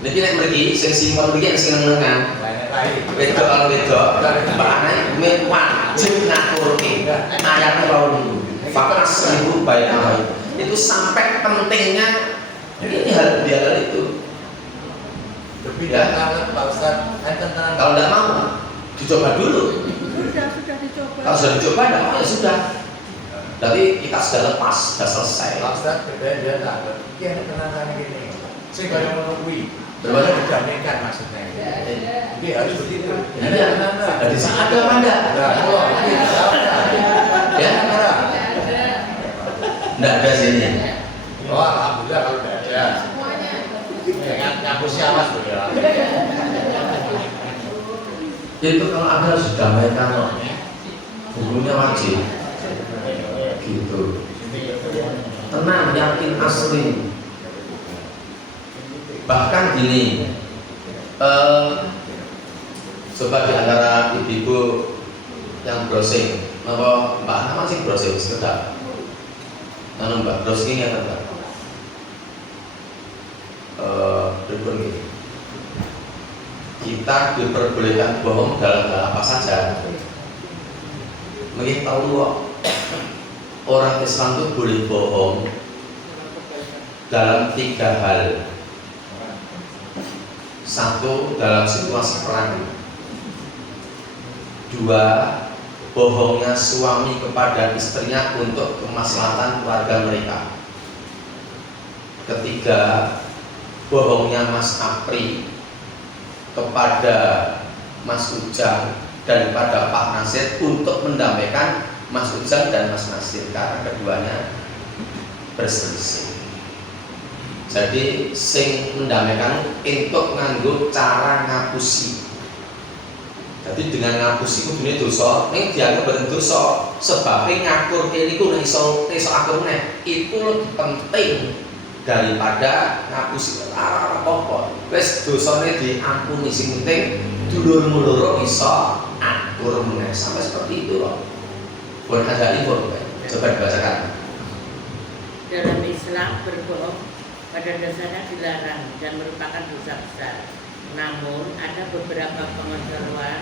Niki nek mriki sing simpel mriki sing nenengan. Wedok karo wedok, Mbak Ana hukumnya wajib ngaturke. Ayatnya wae niku. Fa'aslihu baina akhwaikum. Itu sampai pentingnya ini hal biasa itu. Lebih banget Pak Ustaz. Kalau tidak mau dicoba dulu. Sudah dicoba. Kalau sudah dicoba, tidak mau ya sudah. Berarti kita sudah lepas, sudah selesai. Pak Ustaz, beda dia tak ada. Iya, tenang gini. Saya kalau menunggu, Berbeda didamaikan maksudnya. Jadi harus begitu. Iya. Dari saat ada mana? Ya, tidak ada sini. Oh, alhamdulillah kalau tidak ada. Ngaku siapa sudah? Itu kalau ada harus didamaikan, hukumnya wajib. Gitu. Tenang, yakin, asli. Bahkan gini, coba di antara ibu-ibu yang browsing, apa Mbak Ana masih browsing sekedar, Mbak browsing ya Mbak. Berikut ini, kita diperbolehkan bohong dalam hal apa saja. Mungkin tahu kok, orang Islam itu boleh bohong dalam 3 hal. 1, dalam situasi perang. 2, bohongnya suami kepada istrinya untuk kemaslahatan keluarga mereka. 3, bohongnya Mas Apri kepada Mas Ujang dan kepada Pak Nasir untuk mendamaikan Mas Ujang dan Mas Nasir karena keduanya berselisih. Jadi sing mendamaikan untuk nganggo cara ngapusi. Jadi dengan ngapusi kudune dosa, ning dianggap boten dosa, sebabe ngakur kene iku nek iso akur meneh, itu lebih penting daripada ngapusi apa-apa. Wis dosane diampuni, sing penting dulurmu loro iso akur meneh. Sampai seperti itu loh. Pun ada info, coba dibacakan. Dalam Islam berbohong pada dasarnya dilarang dan merupakan dosa besar. Namun ada beberapa pengecualian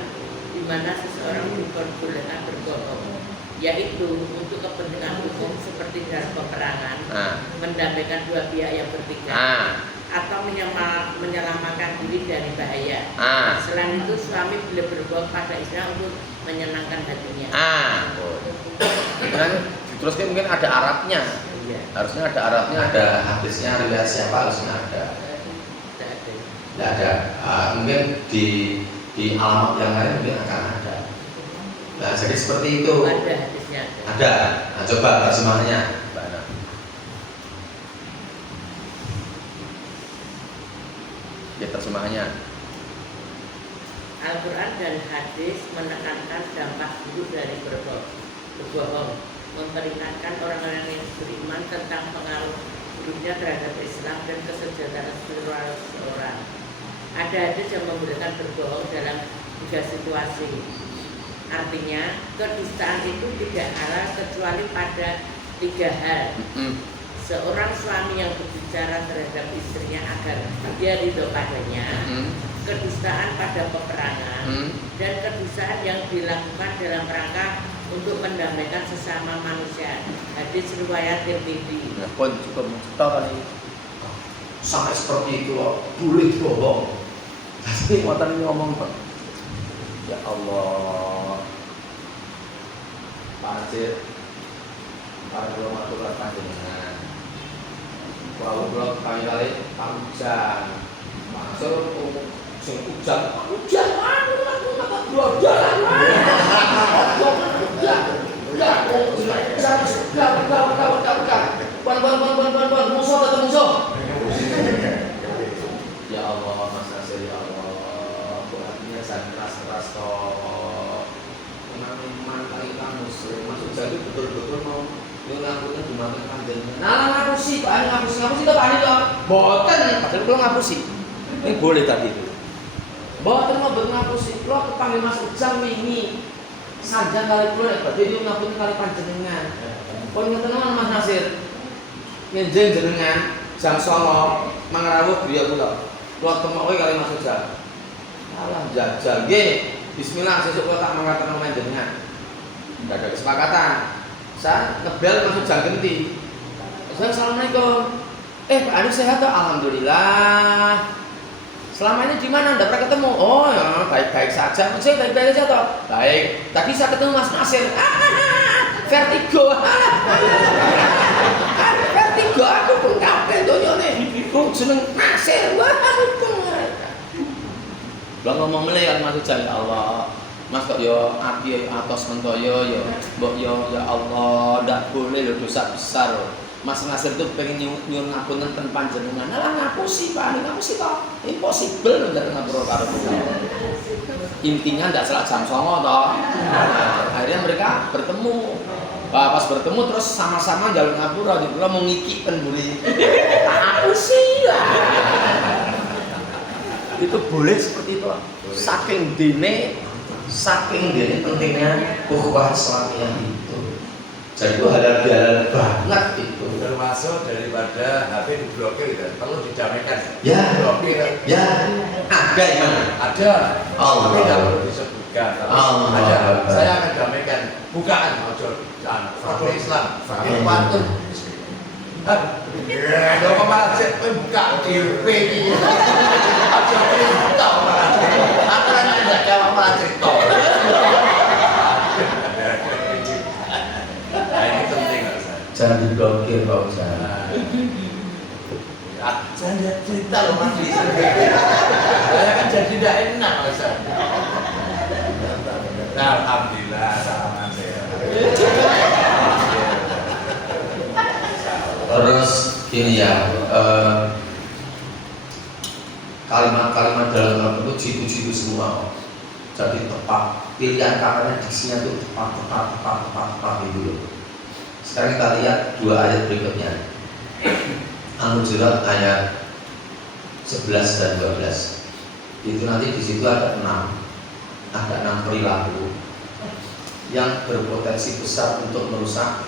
di mana seseorang diperbolehkan berbohong, yaitu untuk kepentingan umum seperti dalam peperangan, mendamaikan dua pihak yang bertikai, atau menyelamatkan diri dari bahaya. Selain itu suami boleh berbohong pada istrinya untuk menyenangkan hatinya. Terus mungkin ada Arabnya. Iya. Harusnya ada Arabnya, ada hadisnya, riwayat siapa harusnya ada. Tidak ada. Mungkin di alamat yang lain mungkin akan ada. Nah, jadi seperti itu. Ada hadisnya. Ada. Nah, coba terjemahnya, Mbak Ana. Ya, terjemahnya. Al-Quran dan hadis menekankan dampak buruk dari berbohong, memperingatkan orang-orang yang beriman tentang pengaruh buruknya terhadap Islam dan kesejahteraan spiritual seseorang. Ada hadis yang membolehkan berbohong dalam 3 situasi. Artinya, kedustaan itu tidak halal kecuali pada 3 hal. Seorang suami yang berbicara terhadap istrinya agar dia ridho padanya, kedustaan pada peperangan, dan kedustaan yang dilakukan dalam rangka untuk mendamaikan sesama manusia. Hadis riwayat Tirmidzi. Ya pun cukup kali. Sampai seperti itu loh, boleh bohong. Tapi wonten ini ngomong Pak. Ya Allah. Pak Aceh, para ulama panjenengan. Kalau belum kali hujan, masuk sing hujan, Ya Allah, Mas Nasir, ya Allah, artinya jangan keras-keras toh. Memang kali kamu masuk jadi betul-betul mau ngakunya dimakan panjenengan. Nah, ngapusi, Pak, ngapusi to Pak Anil. Mboten, padahal kula ngapusi. Ini boleh tadi itu. Mboten mboten ngapusi. Kula kepanggil Mas Ujang wingi. Sanjan kali kula berarti dia ngapunten kali panjenengan. Pun ngeten Mas Nasir. Njenjeng jenengan jam 09.00 mangrawuh griya kula. Kula temoke kali Mas Ujang. Alah jajal nggih. Bismillah sesuk kula tak mangkaten panjenengan. Enggak ada kesepakatan. Saya ngebel masuk jam genti. Assalamualaikum. Pak Adi sehat toh? Alhamdulillah. Selama ini di mana? Tidak pernah ketemu. Oh ya, baik-baik saja. Saya baik-baik saja toh. Baik. Tadi saya ketemu Mas Nasir. Vertigo. Vertigo aku pun kabeh donya ne. Kok jeneng Nasir. Wah, Lah ngomong meneh kan Mas Ujang, ya Allah. Mas kok yo api atos mentoyo yo mbok yo ya Allah ndak boleh yo dosa besar. Mas Nasir tuh pengen nyuwun ngapunten ten panjenengan. Lah ngapusi Pak, ngapusi toh. Impossible ndak ngapura karo kula. Intinya ndak salah jam 09.00 toh. Akhirnya mereka bertemu. Pas bertemu terus sama-sama jalan ngapura gitu. Kula mau ngiki ten buri. Ngapusi lah. Itu boleh seperti itu. Saking dene pentingnya ukhuwah Islamiyah itu. Jadi itu halal bihalal banget itu. Termasuk daripada HP diblokir gitu. Perlu didamaikan. Ya, Blokir. ya, ada gimana? Ada. Allah. Tapi tidak perlu disebutkan. Allah. Ada. Saya akan damaikan. Bukaan ojo. Fakir Islam. Fakir pantun. Lo kemarin saya buka di ini. Ojo cerita malah. Aku kan tidak jawab malah cerita. Nah ini penting Pak Ustaz. Jangan diblokir Pak Ustaz. Saya tidak cerita loh Mas. Saya kan jadi tidak enak Pak Ustaz. Nah, alhamdulillah salaman saya. Terus gini ya, kalimat-kalimat dalam Al-Quran itu jitu-jitu semua. Jadi tepat, pilihan katanya diksinya itu tepat gitu loh. Sekarang kita lihat dua ayat berikutnya. Al-Hujurat ayat 11 dan 12. Itu nanti di situ ada 6 perilaku yang berpotensi besar untuk merusak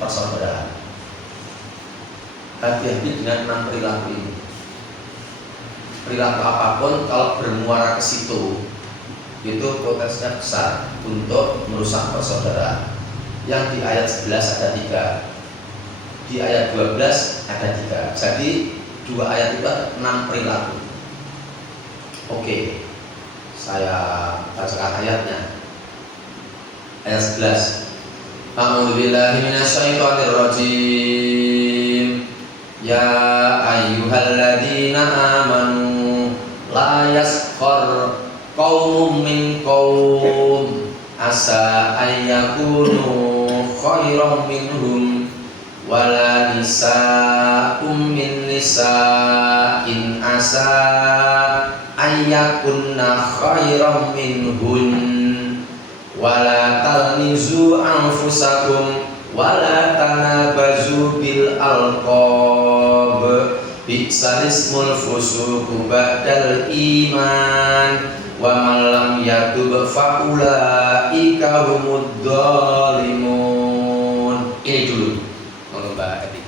persaudaraan. Hati-hati dengan 6 perilaku ini. Perilaku apapun kalau bermuara ke situ itu potensinya besar untuk merusak persaudaraan. Yang di ayat 11 ada 3, di ayat 12 ada 3. Jadi dua ayat itu ada 6 perilaku. Oke, saya bacakan ayatnya. Ayat 11. A'udzubillahi minasyaitonirrajim. Ya ayyuhalladzina amanu la yaskhar qaumun min qaum asa ayyakunu khairan minhum wala nisa'um min nisa'in asa ayyakunna khairan minhun wala talmizu anfusakum wala tanabazu bil alqab bi'sal ismul fusuqu ba'dal iman wa man lam yatub fa ulaika humud dhalimun. Ini dulu Mbak Edi.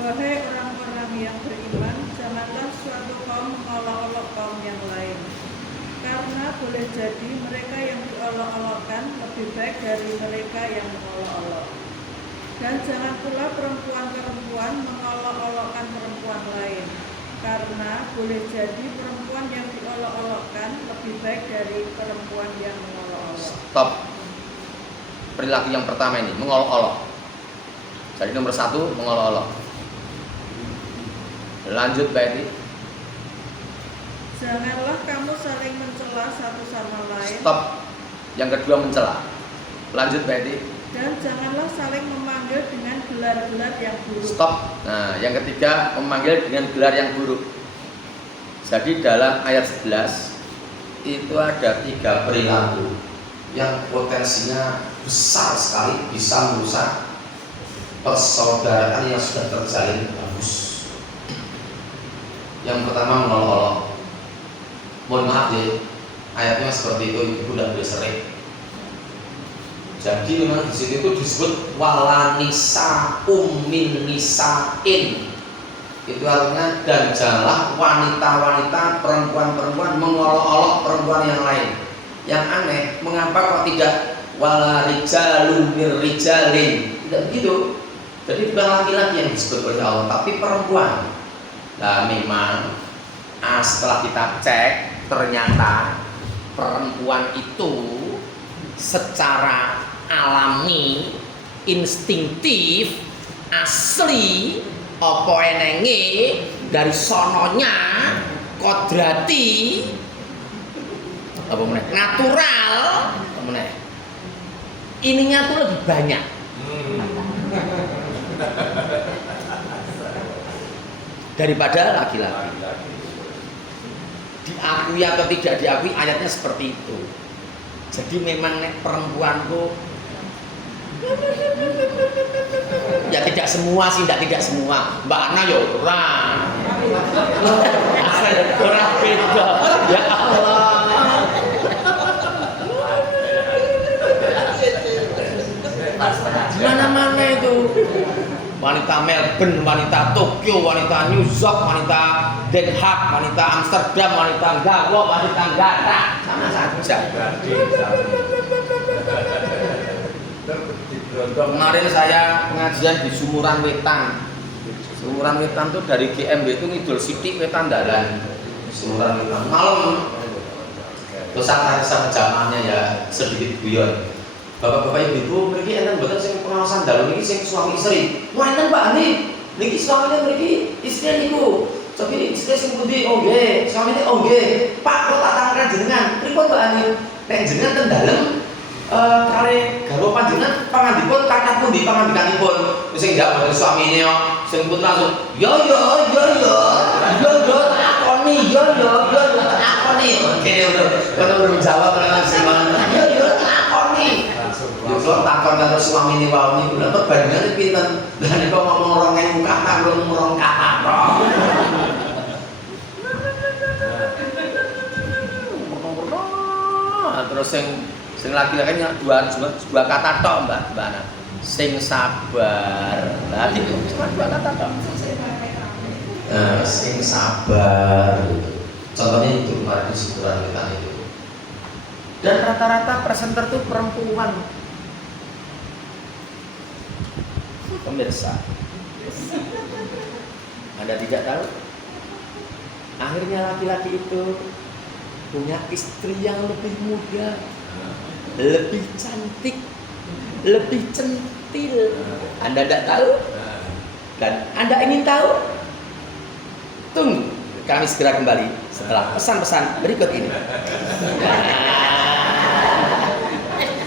Wahai orang-orang yang beriman, janganlah suatu kaum mengolok-olok kaum yang lain, karena boleh jadi mereka yang diolok-olokkan lebih baik dari mereka yang mengolok-olok. Dan jangan pula perempuan-perempuan mengolok-olokkan perempuan lain, karena boleh jadi perempuan yang diolok-olokkan lebih baik dari perempuan yang mengolok-olok. Stop. Perilaku yang pertama ini mengolok-olok. Jadi nomor 1 mengolok-olok. Lanjut Mbak Edi. Janganlah kamu saling mencela satu sama lain. Stop. Yang kedua mencela. Lanjut Mbak Edi. Dan janganlah saling memanggil dengan gelar-gelar yang buruk. Stop. Nah, yang ketiga memanggil dengan gelar yang buruk. Jadi dalam ayat 11 itu ada 3 perilaku yang potensinya besar sekali bisa merusak persaudaraan yang sudah terjalin bagus. Yang pertama menolong-olong. Mohon maaf ya, ayatnya seperti itu ibu dan boleh sering. Jadi memang di sini itu disebut wala nisa ummin nisain. Itu artinya dan janganlah wanita-wanita, perempuan-perempuan mengolok-olok perempuan yang lain. Yang aneh, mengapa kok tidak wala rijalun mir rijalin? Tidak begitu. Jadi bukan laki-laki yang disebut oleh Allah, tapi perempuan. Nah memang setelah kita cek ternyata perempuan itu secara alami, instingtif, asli apa enenge dari sononya kodrati apa meneh natural apa meneh ininya tuh lebih banyak daripada laki-laki. Diakui atau tidak diakui ayatnya seperti itu. Jadi memang perempuan tuh ya tidak semua sih, tidak semua. Mbak Ana ya ora. Ora beda. Ya Allah. Mana-mana itu. Wanita Melbourne, wanita Tokyo, wanita New York, wanita Den Haag, wanita Amsterdam, wanita Gawo, wanita Gata, sama saja. Kemarin saya pengajian di Sumuran Wetan. Sumuran Wetan tuh dari GMB itu ngidul Siti Wetan dalan. Sumuran Wetan malam. Terus saya jamaahnya ya sedikit guyon. Bapak-bapak ibu-ibu mriki enten mboten sing pengawasan dalu niki sing suami istri. Wah enten Pak Ani. Niki suamine mriki istri niku. Tapi istri sing pundi? Oh nggih, suamine oh nggih. Pak kok tak tangan jenengan. Pripun Pak Ani? Nek jenengan ten dalem kare garwa panjenengan pangandipun kathah pundi pangandikanipun? Sing ndak mboten suamine kok. Sing pun langsung yo takoni yo takoni. Kene udah jawab langsung yo takoni. Kalau takon karo suami ini wau niku lha perbandingane pinten? Lah nek ngomong 2000 kata belum kata tok. Terus sing laki-laki dua kata tok Mbak Ana. Sing sabar. Lah itu cuma 2 kata tok. Sing sabar. Contohnya itu kemarin di Sumuran Wetan itu. Dan rata-rata presenter tuh perempuan. Pemirsa, Anda tidak tahu? Akhirnya laki-laki itu punya istri yang lebih muda, lebih cantik, lebih centil. Anda tidak tahu? Dan Anda ingin tahu? Tunggu, kami segera kembali setelah pesan-pesan berikut ini.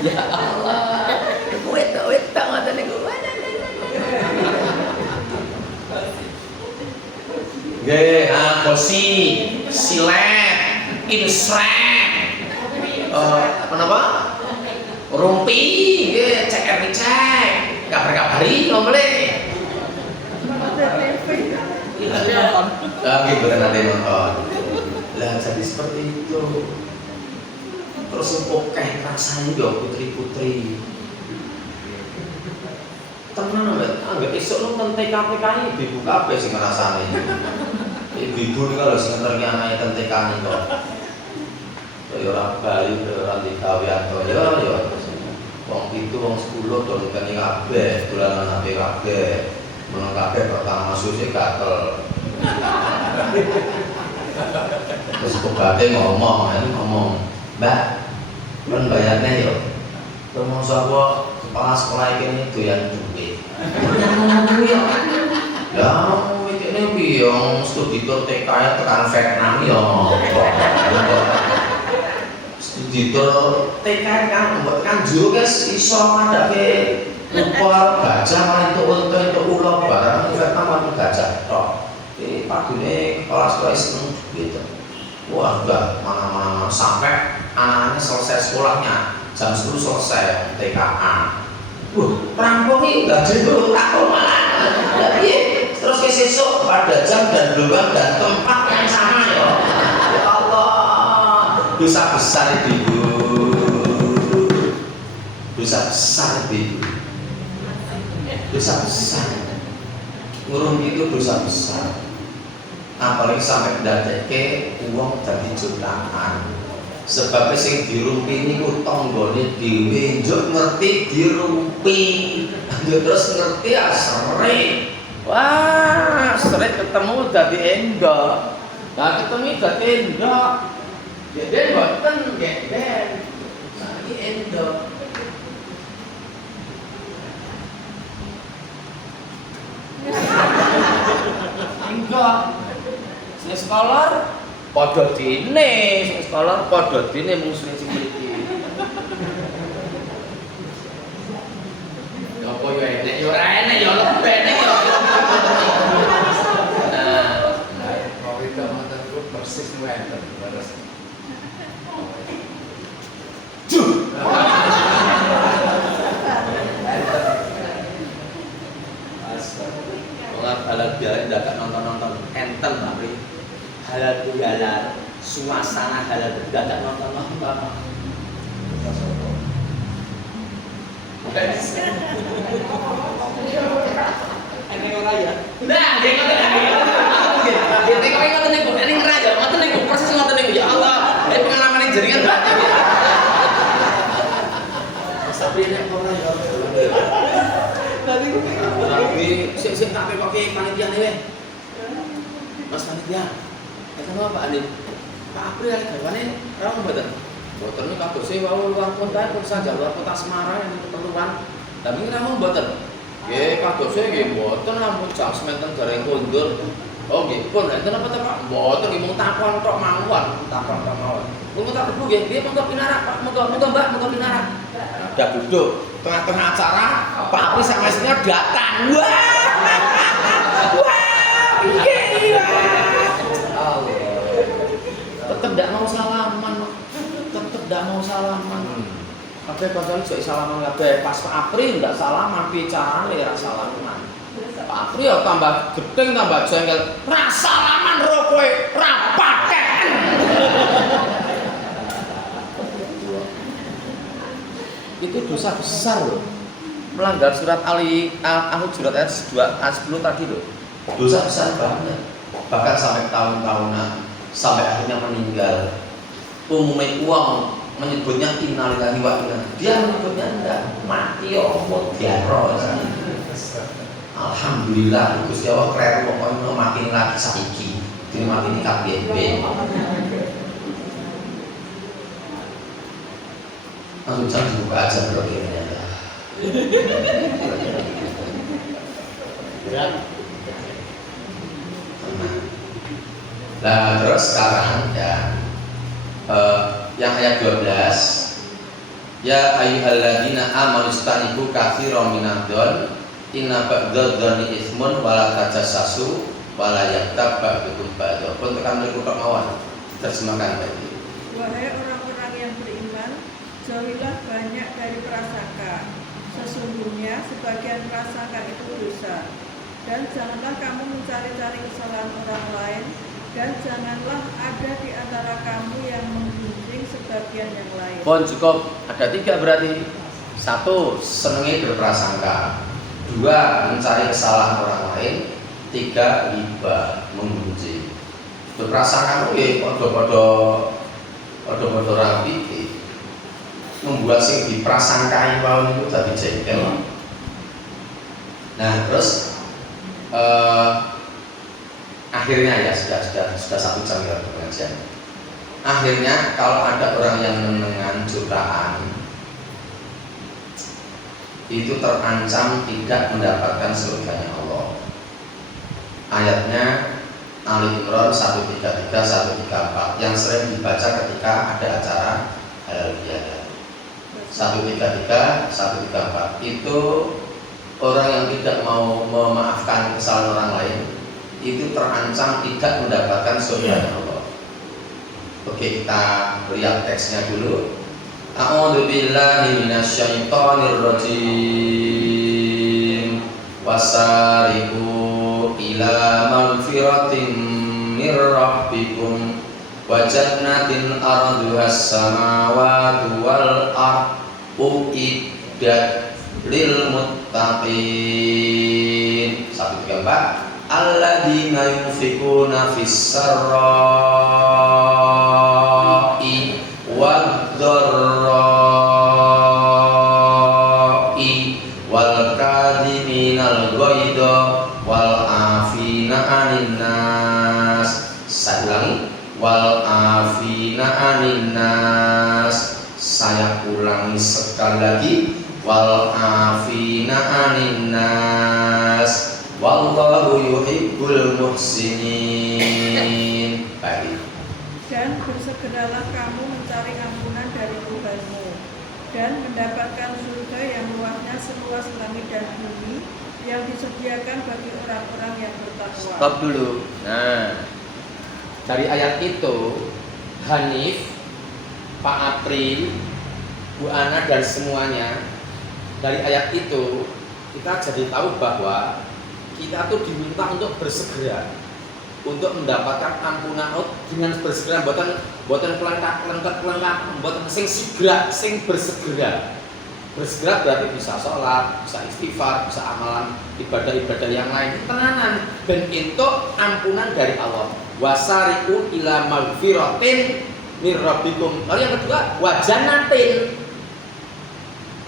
Ya Allah, wetok ngoten niku. Nggih, kosi, silet, insret. Apa nama? Rumpi, nggih, cek. Kabar-kabari ngomle. Nggih, bener nanti nonton. Lah jadi seperti itu. Terus oke rasanya yo putri-putri. Tenan Mbak, esuk nonton TKPK ini ibu kabeh sing ngrasani. Ibu ini kalau sing ngerti anake ten TK kok. Ya ora bali ora digawe atau ya. Wong 7 wong 10 do ngene kabeh, dolanan ape kabeh. Meneng kabeh pertama masuk gatel. Terus kebate ngomong, "Mbak, men bayarnya yo." Terus sapa kepala sekolah ini doyan duit. Ya, mikirnya ini piye studi tour TK tekan Vietnam ya. Studi tour TK kan juru guys iso ngadake upor gajah malah untuk ulo barang Vietnam itu gajah tok. Pagune kelas seneng gitu. Wah udah mana-mana sampai anak-anaknya selesai sekolahnya jam 10 selesai TKA. Rampung ini udah dulu rampung malah. Terus besok pada jam dan gelombang dan tempat yang sama ya. Ya Allah, dosa besar itu ibu. Dosa besar itu ibu. Dosa besar. Ngurung itu dosa besar. Apalagi sampai ndadeke uang dadi jutaan. Sebab sing dirumpi niku tanggane dhewe njuk ngerti dirumpi. Terus ngerti asri. Wah, sering ketemu dadi endok. Nah, ketemu dadi endok. Geden boten geden. Saiki endok. Enggak. Sing sekolah padha dine, sing sekolah padha dine mung sing mriki. Ya apa yo enek yo ora enek yo lebih enek yo. Nah, Kalau kita mantan itu persis ngeten terus. orang halal bihalal ndak nonton enten tapi halal bihalal suasana halal ndak nonton. Ini ora ya. Nah, dia ngoten niku, ini ora ya, ngoten niku, persis ngoten niku. Ya Allah, ini pengalaman yang jaringan banget. Tapi nek ora ya. Tapi sik tak pekoke panitia ne. Mas panitia. Eta apa Andi? Pak April gawane ora mboten. Mboten niku kadose wau luar kota pun saja luar kota Semarang yang keperluan. Tapi ora mboten. Nggih kadose nggih mboten ampun jam sementen gareng kondur. Oh nggih pun enten apa ta Pak? Mboten nggih mung takon tok mawon, takon tok mawon. Mung tak kebu nggih, nggih monggo pinarak Pak, monggo Mbak, monggo pinarak. Udah duduk tengah-tengah acara, Pak Apri sama istrinya datang. Wah, iya. Tetep tidak mau salaman, tetep tidak mau salaman. Kabeh padahal sok salaman kabeh. Pas Pak Apri ndak salaman, bicara ya salaman. Pak Apri ya tambah gedeng, tambah jengkel. Ra salaman ro kowe, ra paten. Itu dosa besar loh, melanggar surat Al-Hujurat ayat 10 tadi loh. Dosa besar banget, bahkan sampai tahun-tahunan, sampai akhirnya meninggal. Umumnya uang menyebutnya innalillahi wa inna, dia menyebutnya enggak mati omot diaro. Alhamdulillah Gusti Allah keren pokoknya makin lagi saiki dene mati ini KBB. Langsung jangan dibuka aja blognya ya. Nah terus sekarang ya yang ayat 12, ya ayyuhalladzina amanu istanibu katsiran minadh-dhon inna ba'dadh-dhoni itsmun wala tajassasu wala yaktab ba'dukum ba'dha. Pun tekan niku tok mawon. Terjemahkan tadi. Wahai orang-orang yang beriman, jauhilah banyak dari prasangka. Sesungguhnya sebagian prasangka itu dosa. Dan janganlah kamu mencari-cari kesalahan orang lain, dan janganlah ada di antara kamu yang menggunjing sebagian yang lain. Pun cukup ada 3 berarti. 1. Senengi berprasangka. 2. Mencari kesalahan orang lain. 3. Riba, menggunjing. Berprasangka itu podo-podo rapi, membuat sing diprasangkai wae itu dadi jengkel. Nah terus akhirnya ya sudah 1 jam ya pengajian. Akhirnya kalau ada orang yang menengan jutaan itu terancam tidak mendapatkan surganya Allah. ayatnya Ali Imran 133 134 yang sering dibaca ketika ada acara halal bihalal. 133 134 itu orang yang tidak mau memaafkan kesalahan orang lain itu terancam tidak mendapatkan surga Allah. Oke, kita lihat teksnya dulu. A'udzu billahi minasyaitonir rajim. Wasariqu ila magfiratin mir rabbikum wa jannatin arduhas samawati wal ardu uiddat lil muttaqin. 134 alladzina yunfikuna fis sarra'i wad dharra'i wal kadhiminal ghaidha wal afina 'anil nas. Saya ulangi, wal afina 'anil nas. Saya ulangi sekali lagi, wal afina 'anil nas. Wallahu yuhibbul muhsinin. Baik. Dan bersegeralah kamu mencari ampunan dari Tuhanmu dan mendapatkan surga yang luasnya seluas langit dan bumi yang disediakan bagi orang-orang yang bertakwa. Stop dulu. Nah, dari ayat itu Hanif, Pak Apri, Bu Ana dan semuanya, dari ayat itu kita jadi tahu bahwa kita tuh diminta untuk bersegera untuk mendapatkan ampunan Allah dengan bersegera, buatan kelengkap, buatan sing segera, sing bersegera. Bersegera berarti bisa sholat, bisa istighfar, bisa amalan ibadah-ibadah yang lain. Tenanan ben entuk ampunan dari Allah. Wasariqu ila magfiratin mir rabbikum. Lalu yang kedua, wajanatin,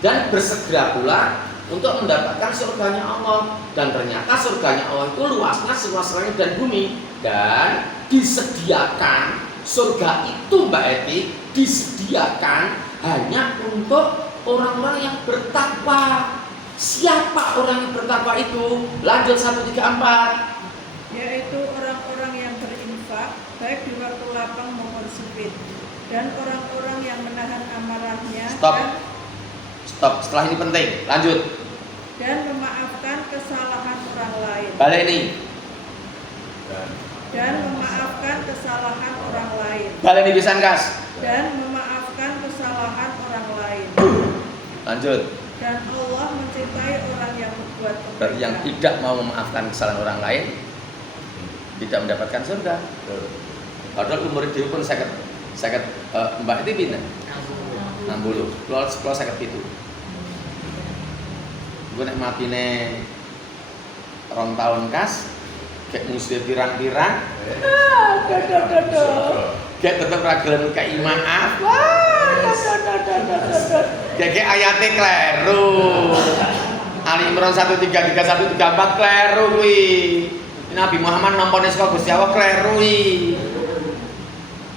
dan bersegera pula untuk mendapatkan surganya Allah. Dan ternyata surganya Allah itu luasnya seluas langit dan bumi. Dan disediakan surga itu, Mbak Eti, disediakan hanya untuk orang-orang yang bertakwa. Siapa orang yang bertakwa itu? Lanjut 134. Yaitu orang-orang yang berinfak baik di waktu lapang maupun sempit, dan orang-orang yang menahan amarahnya Stop, setelah ini penting. Lanjut. dan memaafkan kesalahan orang lain. Balik ini. Dan memaafkan kesalahan orang lain. Balik ini pisan, Kas. Dan memaafkan kesalahan orang lain. Lanjut. Dan Allah mencintai orang yang berbuat Berarti yang kebaikan. tidak mau memaafkan kesalahan orang lain tidak mendapatkan surga. Padahal umur dia pun saya Mbak itu pindah 60. Kalau 57. Gue nek matine 2 tahun kas, kayak musuh pirang-pirang, kayak tetep ragilem kayak maaf, kayak ayatnya kleru. Ali Imran 133 134 kleru wi. Nabi Muhammad nampone saka Gusti Allah kleru wi.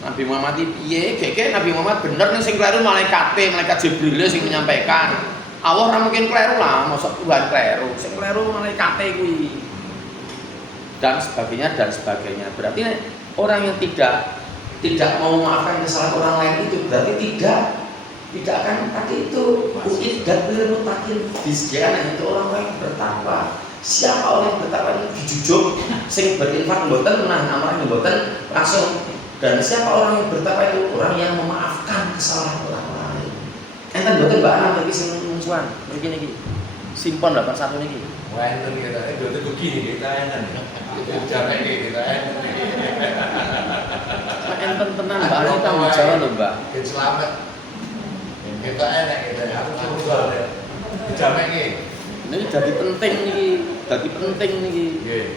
Nabi Muhammad iki piye? Kayak Nabi Muhammad bener ning sing kleru malaikat Jibril sing menyampaikan. Allah ora mungkin kleru lah, mosok Tuhan kleru. Sing kleru malaikate kuwi. Dan sebagainya. Berarti orang yang tidak mau memaafkan kesalahan orang lain itu berarti tidak akan tadi itu uiddat lil muttaqin, disediakan untuk orang-orang yang bertakwa. Siapa orang yang bertakwa itu dijujuk, sing berinfak mboten menahan amarah mboten langsung. Dan siapa orang yang bertakwa itu orang yang memaafkan kesalahan orang lain. Enten mboten Mbak Ana iki sing mungsuhan, mriki niki. Simpon 81 niki. Wah, itu kita itu begini kita enak. Jamek kita enak. Enten tenan Mbak Ana tanggung jawab lho, Mbak. Selamat. Kita enak kita harus coba deh. Jamek Ini jadi penting niki. Nggih.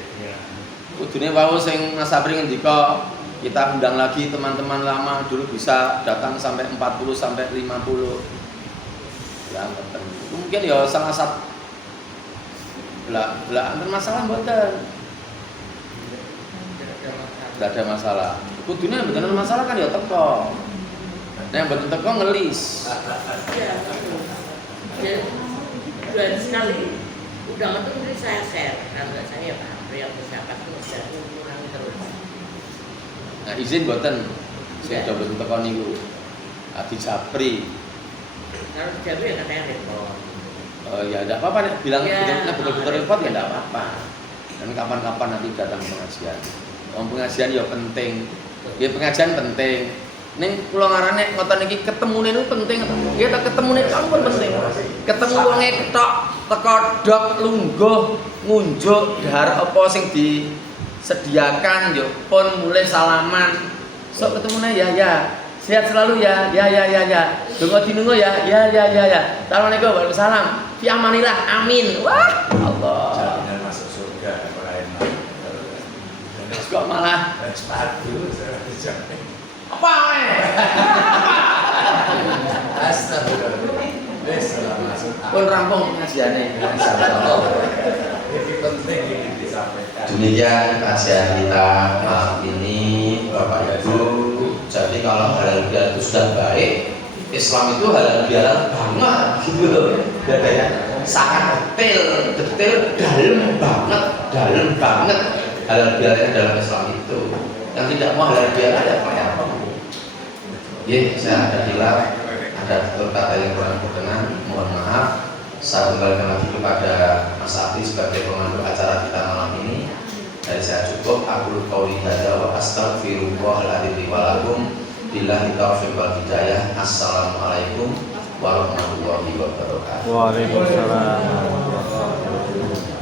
Kudune wau sing Mas Sapri ngendika kita undang lagi teman-teman lama dulu bisa datang sampai 40 sampai 50. Ya, mungkin ya salah satu antar masalah mboten. Enggak ada masalah. Kudune mboten masalah kan ya teko. Nek mboten teko ngelis. Ya, dan 2 hari sekali undangan itu mungkin saya share, kalau nggak saya Pak. yang berzakat itu sudah mengurangi terus. Nah, izin boten. Saya Iya. coba tekan niku. Adi Japri. Kalau jadi ya katanya repot. Ya enggak apa-apa nek bilang Ya, betul-betul repot ya enggak apa-apa. Dan kapan-kapan nanti datang pengajian. Pengajian ya penting. Ya pengajian penting. Ning kula ngarane ngoten iki ketemune niku penting. Ya tak ketemune sampun penting. Ketemu wonge ketok teko dok lungguh ngunjuk dhar apa sing disediakan yo pun mulai salaman. Sok ketemune ya. Sehat selalu ya. Donga dinunga ya. Assalamualaikum waalaikumsalam. Fi amanillah. Amin. Wah, Allah. Jaminan masuk surga apa lain. Kok malah Sepatu saya dijamin. apa Astagfirullah. Wes salah masuk. pun rampung pengajiane. Ini penting ini disampaikan. Demikian kajian kita malam ini Bapak Ibu. Jadi kalau halal bihalal itu sudah baik, Islam itu halal bihalal banget gitu loh. Bedanya sangat detail, dalam banget halal bihalalnya dalam Islam itu. Yang tidak mau halal bihalal ya kayak apa? Ya, saya ada hilang, ada kata yang kurang berkenan, mohon maaf. Saya kembalikan lagi kepada Mas Ati sebagai pemandu acara kita malam ini. Dari saya cukup, aku qauli hadza wa astaghfirullahal wa lakum. Billahi taufiq wal hidayah. Assalamualaikum warahmatullahi wabarakatuh. Waalaikumsalam warahmatullahi wabarakatuh.